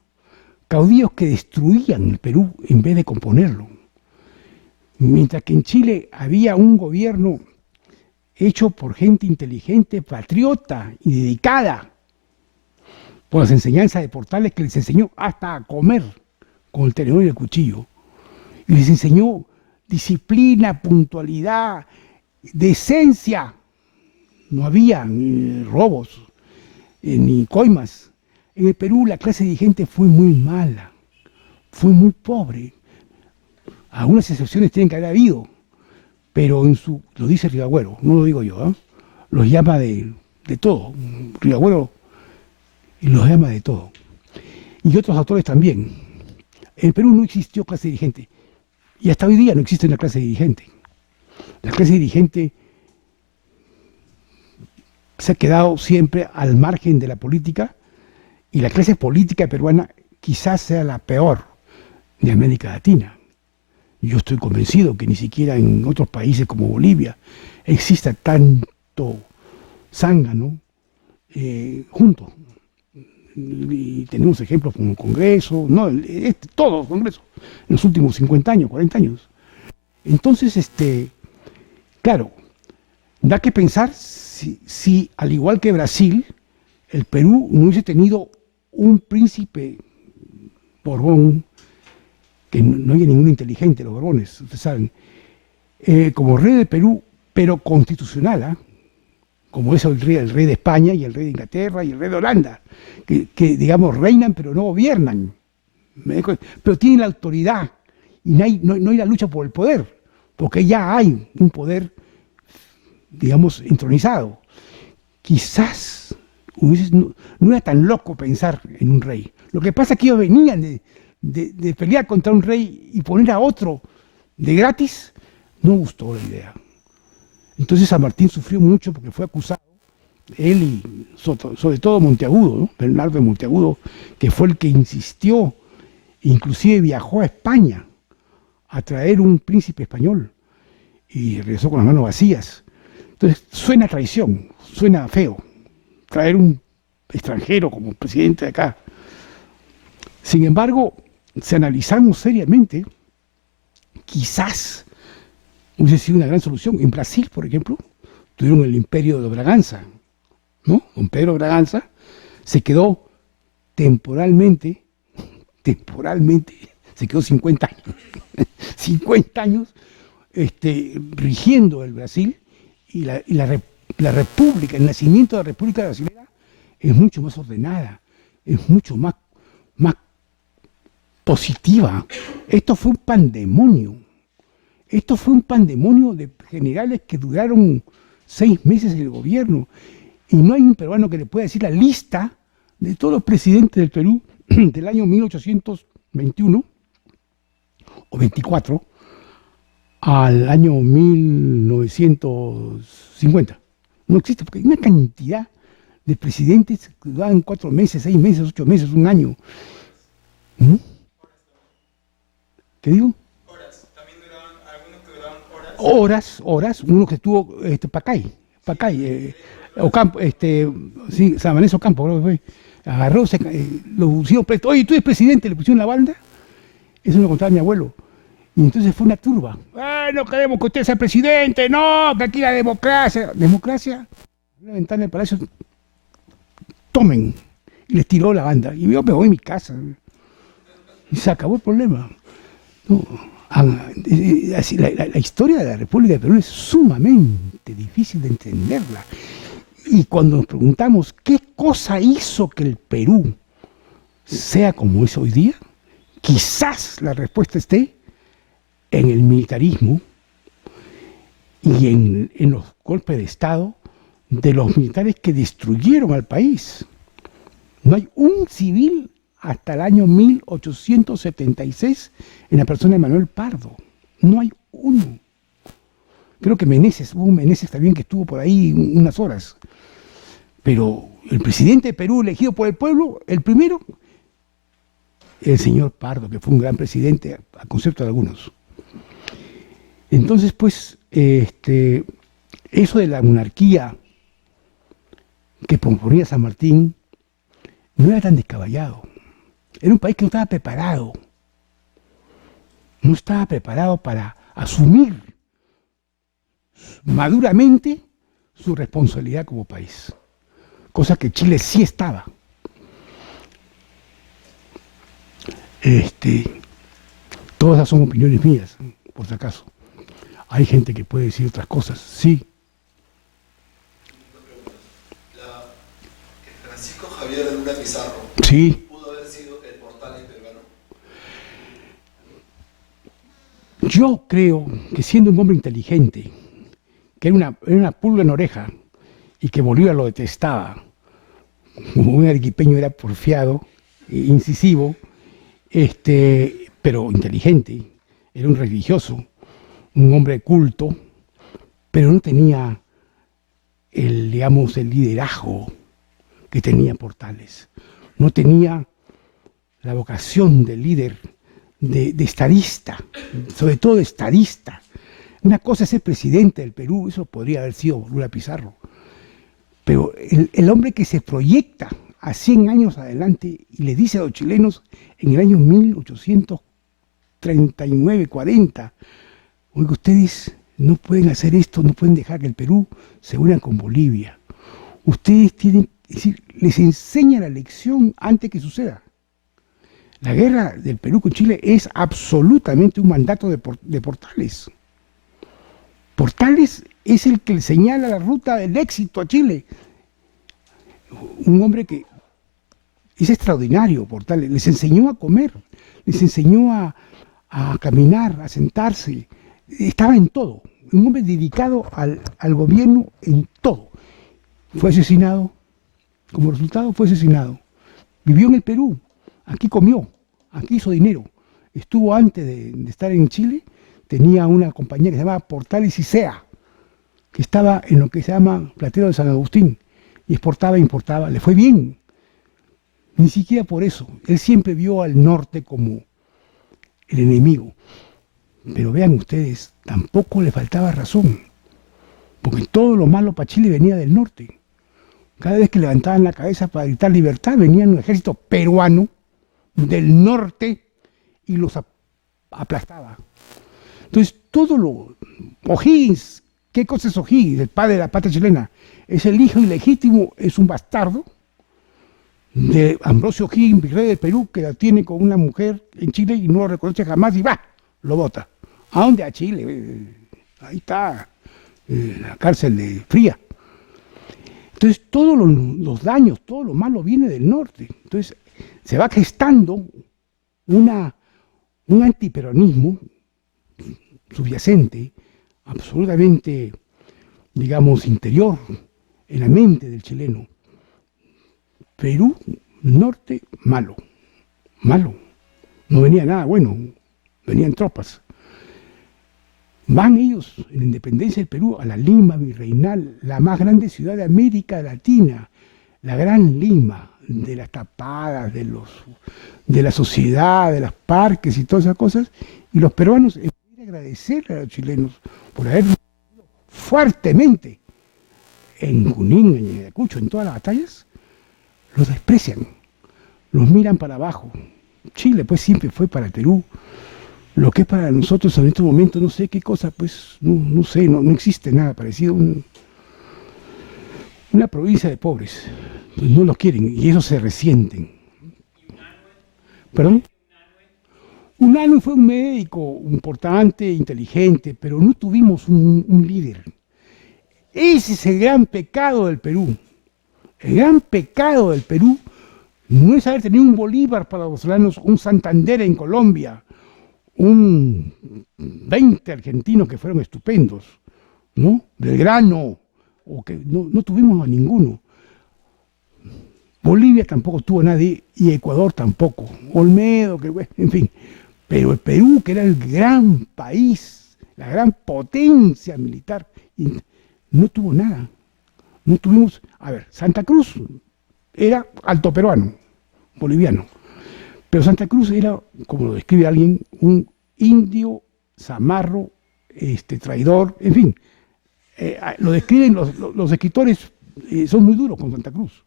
caudillos que destruían el Perú en vez de componerlo. Mientras que en Chile había un gobierno hecho por gente inteligente, patriota y dedicada, por las enseñanzas de Portales, que les enseñó hasta a comer con el tenedor y el cuchillo. Y les enseñó disciplina, puntualidad, decencia. No había ni robos, ni coimas. En el Perú la clase dirigente fue muy mala, fue muy pobre. Algunas excepciones tienen que haber habido, pero lo dice Rivagüero, no lo digo yo, ¿eh? Los llama de todo. Rivagüero los llama de todo. Y otros autores también. En el Perú no existió clase dirigente. Y hasta hoy día no existe una clase dirigente. La clase dirigente se ha quedado siempre al margen de la política, y la clase política peruana quizás sea la peor de América Latina. Yo estoy convencido que ni siquiera en otros países como Bolivia exista tanto zángano juntos. Y tenemos ejemplos como el Congreso, todos los congresos, en los últimos 50 años, 40 años. Entonces, claro, da que pensar si, al igual que Brasil, el Perú no hubiese tenido un príncipe Borbón, que no había ningún inteligente, los Borbones, ustedes saben, como rey del Perú, pero constitucional, ¿eh? Como es el rey de España y el rey de Inglaterra y el rey de Holanda, que digamos, reinan pero no gobiernan, pero tienen la autoridad, y no hay la lucha por el poder, porque ya hay un poder, digamos, entronizado. Quizás no era tan loco pensar en un rey. Lo que pasa es que ellos venían de pelear contra un rey, y poner a otro de gratis no gustó la idea. Entonces San Martín sufrió mucho porque fue acusado, él y sobre todo Monteagudo, ¿no? Bernardo de Monteagudo, que fue el que insistió, inclusive viajó a España a traer un príncipe español y regresó con las manos vacías. Entonces suena a traición, suena feo, traer un extranjero como presidente de acá. Sin embargo, si analizamos seriamente, quizás hubiese sido una gran solución. En Brasil, por ejemplo, tuvieron el imperio de Braganza, ¿no? Don Pedro Braganza se quedó temporalmente, se quedó 50 años, 50 años rigiendo el Brasil y la república, el nacimiento de la República Brasileña es mucho más ordenada, es mucho más positiva. Esto fue un pandemonio. Esto fue un pandemonio de generales que duraron 6 meses en el gobierno. Y no hay un peruano que le pueda decir la lista de todos los presidentes del Perú del año 1821 o 24 al año 1950. No existe, porque hay una cantidad de presidentes que duraban 4 meses, 6 meses, 8 meses, un año. ¿Mm? ¿Qué digo? Horas. También duraban, algunos que duraban Horas. Uno que estuvo, Pacay, Ocampo, sí, San Vanessa Ocampo, creo que fue. Agarró, lo pusieron preso. Oye, ¿tú eres presidente? Le pusieron la balda. Eso me lo contaba mi abuelo. Y entonces fue una turba. No queremos que usted sea presidente, no, que aquí la democracia. ¿Democracia? En la ventana del palacio, tomen. Y les tiró la banda. Y yo me voy a mi casa. Y se acabó el problema. No, la historia de la República de Perú es sumamente difícil de entenderla. Y cuando nos preguntamos qué cosa hizo que el Perú sea como es hoy día, quizás la respuesta esté en el militarismo y en los golpes de Estado de los militares que destruyeron al país. No hay un civil hasta el año 1876 en la persona de Manuel Pardo. No hay uno. Creo que hubo un Meneses también que estuvo por ahí unas horas. Pero el presidente de Perú elegido por el pueblo, el primero, el señor Pardo, que fue un gran presidente a concepto de algunos. Entonces, pues, eso de la monarquía que proponía San Martín no era tan descabellado. Era un país que no estaba preparado. No estaba preparado para asumir maduramente su responsabilidad como país. Cosa que Chile sí estaba. Todas esas son opiniones mías, por si acaso. Hay gente que puede decir otras cosas, sí. Francisco Javier Luna Pizarro. Sí. ¿Pudo haber sido el Portales peruano? Yo creo que siendo un hombre inteligente, que era una pulga en oreja, y que Bolívar lo detestaba, como un arequipeño era porfiado, incisivo, pero inteligente, era un religioso, un hombre culto, pero no tenía el liderazgo que tenía Portales. No tenía la vocación de líder, de estadista, sobre todo de estadista. Una cosa es ser presidente del Perú, eso podría haber sido Lula Pizarro. Pero el hombre que se proyecta a 100 años adelante y le dice a los chilenos en el año 1839, 40, oiga, ustedes no pueden hacer esto, no pueden dejar que el Perú se una con Bolivia. Ustedes tienen, es decir, les enseña la lección antes que suceda. La guerra del Perú con Chile es absolutamente un mandato de Portales. Portales es el que le señala la ruta del éxito a Chile. Un hombre que es extraordinario, Portales. Les enseñó a comer, les enseñó a caminar, a sentarse. Estaba en todo. Un hombre dedicado al gobierno en todo. Fue asesinado. Como resultado fue asesinado. Vivió en el Perú. Aquí comió. Aquí hizo dinero. Estuvo antes de estar en Chile. Tenía una compañía que se llamaba Portales y Sea. que estaba en lo que se llama Platero de San Agustín, y exportaba e importaba, le fue bien. Ni siquiera por eso. Él siempre vio al norte como el enemigo. Pero vean ustedes, tampoco le faltaba razón, porque todo lo malo para Chile venía del norte. Cada vez que levantaban la cabeza para gritar libertad, venía un ejército peruano del norte y los aplastaba. Entonces, todo lo... O'Higgins, ¿qué cosa es O'Higgins? El padre de la patria chilena. Es el hijo ilegítimo, es un bastardo de Ambrosio O'Higgins, virrey del Perú, que la tiene con una mujer en Chile y no lo reconoce jamás y va, lo bota. ¿A dónde? A Chile. Ahí está, la cárcel de Fría. Entonces, todos los daños, todo lo malo viene del norte. Entonces, se va gestando un antiperonismo subyacente, absolutamente, digamos, interior en la mente del chileno. Perú, norte, malo. Malo. No venía nada bueno, venían tropas. Van ellos, en la independencia del Perú, a la Lima virreinal, la más grande ciudad de América Latina, la gran Lima, de las tapadas, de la sociedad, de los parques y todas esas cosas, y los peruanos, en vez de agradecerle a los chilenos por haber fuertemente en Junín, en Ayacucho, en todas las batallas, los desprecian, los miran para abajo. Chile pues siempre fue para el Perú lo que es para nosotros en estos momentos, no sé qué cosa, pues no sé, no existe nada parecido, una provincia de pobres, pues no los quieren y ellos se resienten. ¿Perdón? Unanue fue un médico importante, inteligente, pero no tuvimos un líder. Ese es el gran pecado del Perú. El gran pecado del Perú no es haber tenido un Bolívar para los venezolanos, un Santander en Colombia, un 20 argentinos que fueron estupendos, ¿no? Belgrano, o que no tuvimos a ninguno. Bolivia tampoco tuvo a nadie y Ecuador tampoco. Olmedo, que en fin. Pero el Perú, que era el gran país, la gran potencia militar, no tuvo nada. No tuvimos, a ver, Santa Cruz era alto peruano, boliviano. Pero Santa Cruz era, como lo describe alguien, un indio, zamarro, traidor, en fin. Lo describen los escritores, son muy duros con Santa Cruz.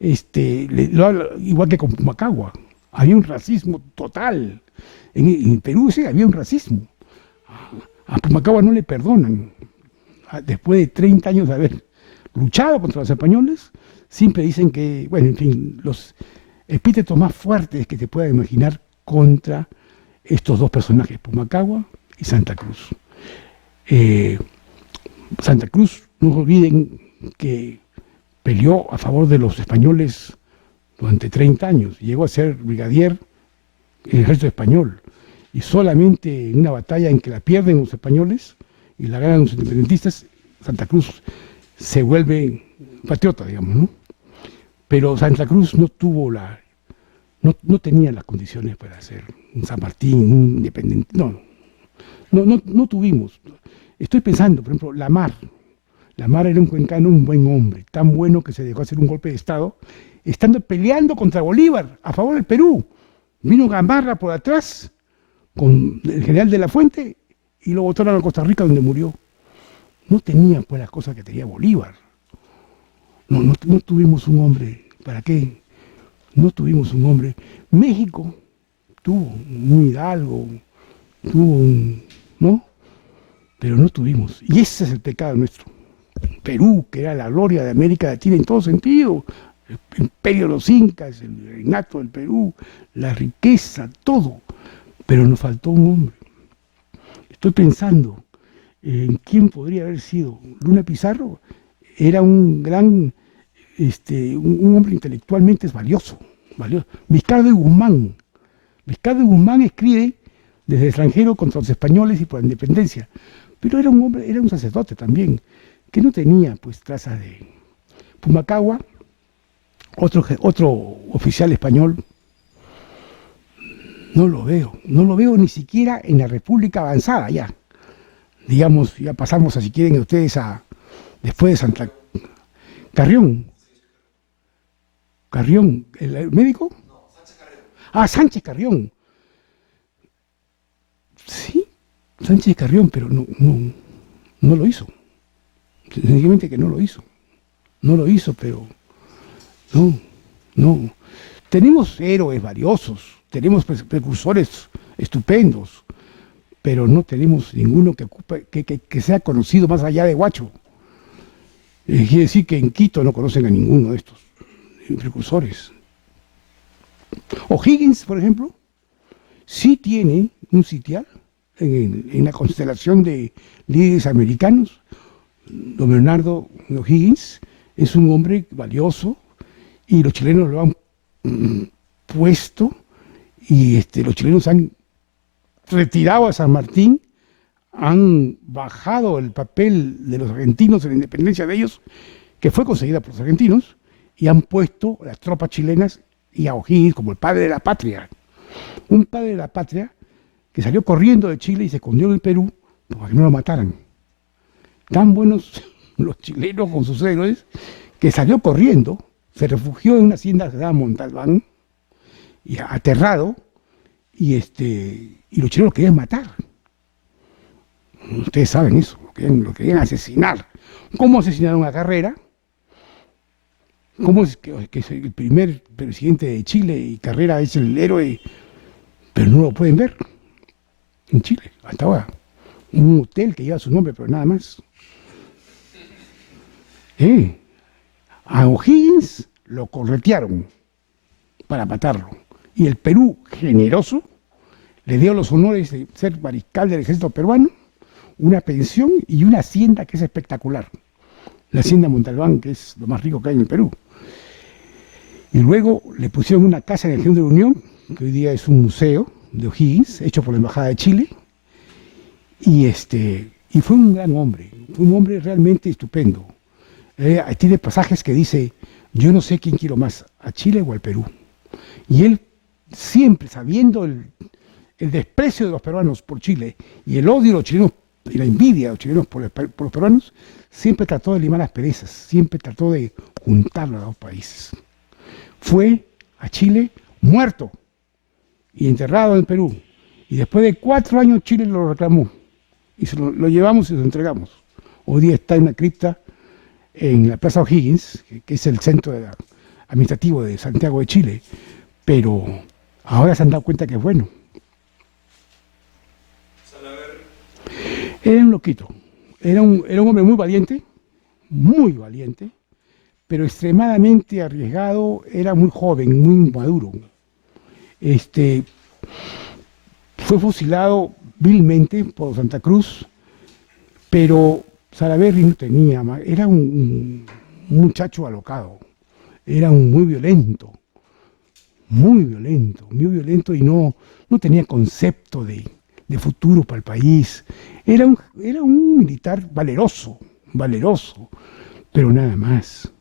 Igual que con Pumacagua. Había un racismo total. En Perú sí había un racismo. A Pumacagua no le perdonan. Después de 30 años de haber luchado contra los españoles, siempre dicen que, bueno, en fin, los epítetos más fuertes que te puedas imaginar contra estos dos personajes, Pumacagua y Santa Cruz. Santa Cruz, no olviden que peleó a favor de los españoles durante 30 años, llegó a ser brigadier en el ejército español, y solamente en una batalla en que la pierden los españoles y la ganan los independentistas, Santa Cruz se vuelve patriota, digamos, ¿no? Pero Santa Cruz no tuvo no tenía las condiciones para ser un San Martín, un independiente, no tuvimos. Estoy pensando, por ejemplo, Lamar era un cuencano, un buen hombre, tan bueno que se dejó hacer un golpe de Estado, estando peleando contra Bolívar, a favor del Perú. Vino Gamarra por atrás, con el general de la Fuente, y lo botaron a Costa Rica, donde murió. No tenía pues las cosas que tenía Bolívar. No tuvimos un hombre. ¿Para qué? No tuvimos un hombre. México tuvo un Hidalgo, ¿no? Pero no tuvimos. Y ese es el pecado nuestro. Perú, que era la gloria de América Latina en todo sentido, el imperio de los incas, el reinato del Perú, la riqueza, todo. Pero nos faltó un hombre. Estoy pensando en quién podría haber sido. Luna Pizarro era un gran, un hombre intelectualmente valioso. Vizcarra de Guzmán escribe desde el extranjero contra los españoles y por la independencia. Pero era un hombre, era un sacerdote también, que no tenía pues trazas de Pumacagua, otro oficial español. No lo veo ni siquiera en la República avanzada ya. digamos, ya pasamos, a, si quieren ustedes, después de Santa Carrión. Carrión, ¿el médico? No, Sánchez Carrero. Ah, Sánchez Carrión. Sí, Sánchez Carrión, pero no lo hizo. Sencillamente que no lo hizo. No lo hizo, pero no. Tenemos héroes valiosos, tenemos precursores estupendos, pero no tenemos ninguno que sea conocido más allá de Huacho. Quiere decir que en Quito no conocen a ninguno de estos precursores. O'Higgins, por ejemplo, sí tiene un sitial en la constelación de líderes americanos. Don Bernardo O'Higgins es un hombre valioso y los chilenos lo han puesto y los chilenos han retirado a San Martín, han bajado el papel de los argentinos en la independencia de ellos, que fue conseguida por los argentinos, y han puesto las tropas chilenas y a O'Higgins como el padre de la patria. Un padre de la patria que salió corriendo de Chile y se escondió en el Perú para que no lo mataran. Tan buenos los chilenos con sus héroes que salió corriendo, se refugió en una hacienda que se llama Montalbán, y aterrado, y los chilenos lo querían matar. Ustedes saben eso, lo querían asesinar. ¿Cómo asesinaron a Carrera? ¿Cómo es que es el primer presidente de Chile y Carrera es el héroe, pero no lo pueden ver en Chile hasta ahora? Un hotel que lleva su nombre, pero nada más. A O'Higgins lo corretearon para matarlo. Y el Perú, generoso, le dio los honores de ser mariscal del ejército peruano, una pensión y una hacienda que es espectacular. La hacienda Montalbán, que es lo más rico que hay en el Perú. Y luego le pusieron una casa en el Centro de la Unión, que hoy día es un museo de O'Higgins, hecho por la Embajada de Chile. Y fue un gran hombre, fue un hombre realmente estupendo. Tiene pasajes que dice, yo no sé quién quiero más, a Chile o al Perú. Y él siempre, sabiendo el desprecio de los peruanos por Chile y el odio de los chilenos y la envidia de los chilenos por los peruanos, siempre trató de limar las perezas, siempre trató de juntar los dos países. Fue a Chile muerto y enterrado en Perú. Y después de 4 años Chile lo reclamó. Y lo llevamos y lo entregamos. Hoy día está en una cripta en la Plaza O'Higgins, que es el centro administrativo de Santiago de Chile. Pero ahora se han dado cuenta que es bueno. Era un loquito. Era un hombre muy valiente, pero extremadamente arriesgado. Era muy joven, muy maduro. Fue fusilado vilmente por Santa Cruz, pero Salaverry no tenía más. Era un muchacho alocado, era muy violento y no tenía concepto de futuro para el país. Era un militar valeroso, pero nada más,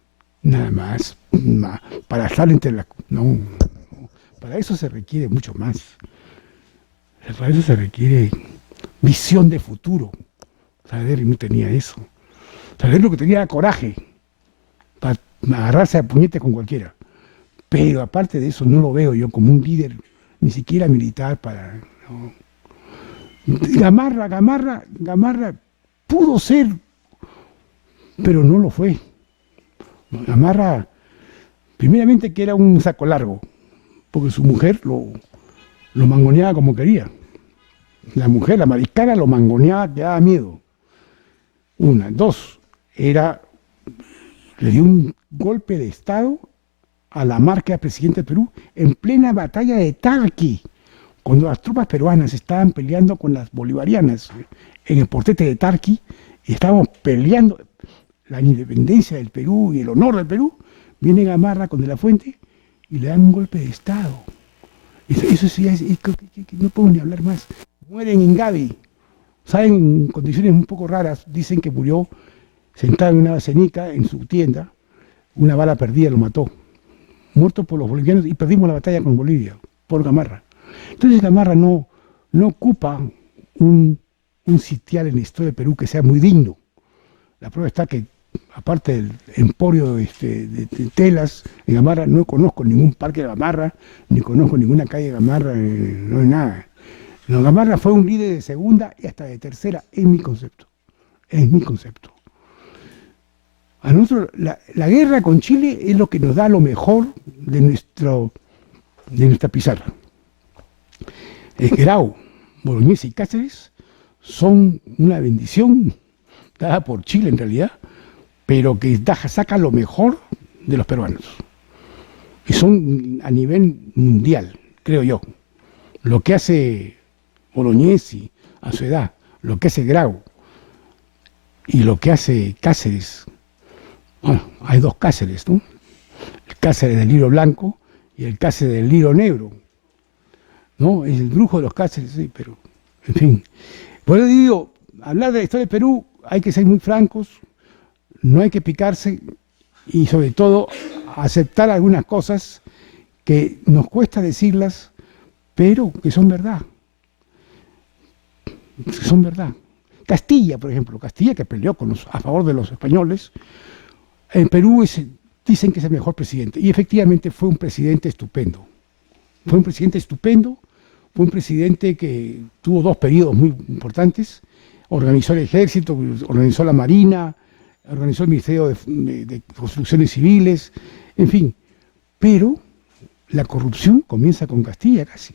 para estar entre las... No, para eso se requiere mucho más. Para eso se requiere visión de futuro. Salaverry no tenía eso. Salaverry lo que tenía era coraje para agarrarse a puñetes con cualquiera. Pero aparte de eso no lo veo yo como un líder, ni siquiera militar para... No. Gamarra pudo ser, pero no lo fue. Gamarra, primeramente que era un saco largo, porque su mujer lo mangoneaba como quería. La mujer, la mariscala, lo mangoneaba, que daba miedo. 1, 2, le dio un golpe de Estado a Lamarque, presidente de Perú, en plena batalla de Tarqui, cuando las tropas peruanas estaban peleando con las bolivarianas en el portete de Tarqui, y estábamos peleando la independencia del Perú y el honor del Perú. Viene Gamarra con De la Fuente y le dan un golpe de Estado. Eso sí, no puedo ni hablar más. Mueren en Gaby, saben, en condiciones un poco raras. Dicen que murió sentado en una cenica en su tienda, una bala perdida lo mató, muerto por los bolivianos, y perdimos la batalla con Bolivia por Gamarra. Entonces Gamarra no ocupa un un sitial en la historia del Perú que sea muy digno. La prueba está que, aparte del emporio de telas en Gamarra, no conozco ningún parque de Gamarra, ni conozco ninguna calle de Gamarra, no hay nada. No, Gamarra fue un líder de segunda y hasta de tercera, en mi concepto. Es mi concepto. A nosotros, la guerra con Chile es lo que nos da lo mejor de nuestra pizarra. Grau, Bolognesi y Cáceres son una bendición dada por Chile en realidad, pero que saca lo mejor de los peruanos. Y son a nivel mundial, creo yo. Lo que hace Bolognesi a su edad, lo que hace Grau y lo que hace Cáceres. Bueno, hay dos Cáceres, ¿no? El Cáceres del Liro Blanco y el Cáceres del Liro Negro. ¿No? Es el brujo de los Cáceres, sí, pero, en fin. Por eso digo, hablar de la historia de Perú hay que ser muy francos, no hay que picarse y sobre todo aceptar algunas cosas que nos cuesta decirlas, pero que son verdad. Que son verdad. Castilla, por ejemplo, Castilla que peleó a favor de los españoles, en Perú dicen que es el mejor presidente y efectivamente fue un presidente estupendo. Fue un presidente estupendo, fue un presidente que tuvo dos periodos muy importantes, organizó el ejército, organizó la marina, organizó el Ministerio de Construcciones Civiles, en fin. Pero la corrupción comienza con Castilla casi,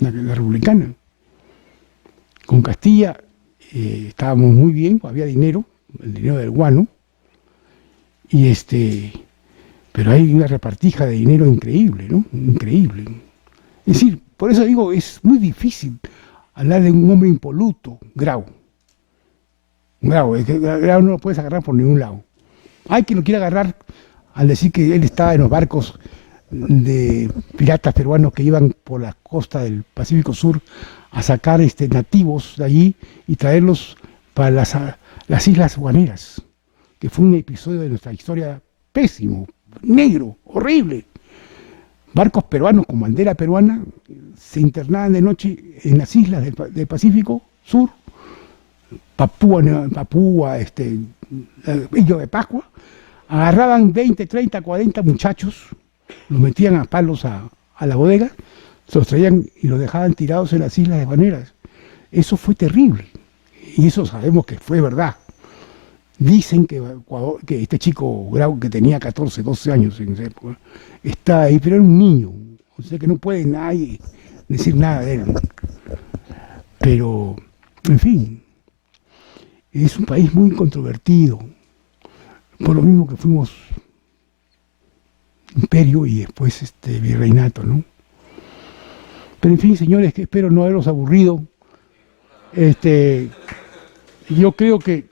la republicana. Con Castilla estábamos muy bien, había dinero, el dinero del guano, y pero hay una repartija de dinero increíble, ¿no? Increíble. Es decir, por eso digo, es muy difícil hablar de un hombre impoluto, Grau. Grau no lo puedes agarrar por ningún lado. Hay quien lo quiere agarrar al decir que él estaba en los barcos de piratas peruanos que iban por la costa del Pacífico Sur a sacar nativos de allí y traerlos para las Islas Guaneras, que fue un episodio de nuestra historia pésimo, negro, horrible. Barcos peruanos con bandera peruana se internaban de noche en las islas del Pacífico Sur, Papúa, Ilha de Pascua, agarraban 20, 30, 40 muchachos, los metían a palos a la bodega, se los traían y los dejaban tirados en las islas de Guaneras. Eso fue terrible y eso sabemos que fue verdad. Dicen que este chico Grau, que tenía 14, 12 años en esa época, está ahí, pero era un niño, o sea que no puede nadie decir nada de él. Pero, en fin, es un país muy controvertido, por lo mismo que fuimos imperio y después virreinato, ¿no? Pero en fin, señores, que espero no haberlos aburrido. Yo creo que,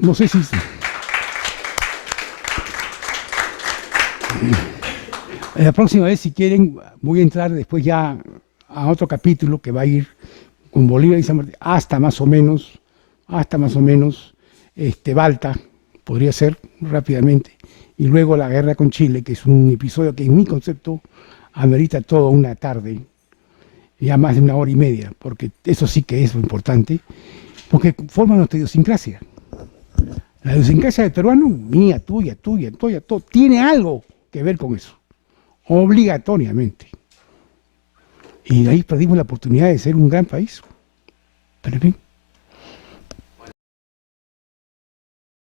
no sé si... La próxima vez, si quieren, voy a entrar después ya a otro capítulo que va a ir con Bolívar y San Martín, hasta más o menos, Balta, podría ser rápidamente, y luego la guerra con Chile, que es un episodio que en mi concepto amerita toda una tarde, ya más de 1 hora y media, porque eso sí que es lo importante, porque forma nuestra idiosincrasia. La idiosincrasia del peruano, mía, tuya, todo, tiene algo que ver con eso, obligatoriamente. Y de ahí perdimos la oportunidad de ser un gran país. Pero en fin,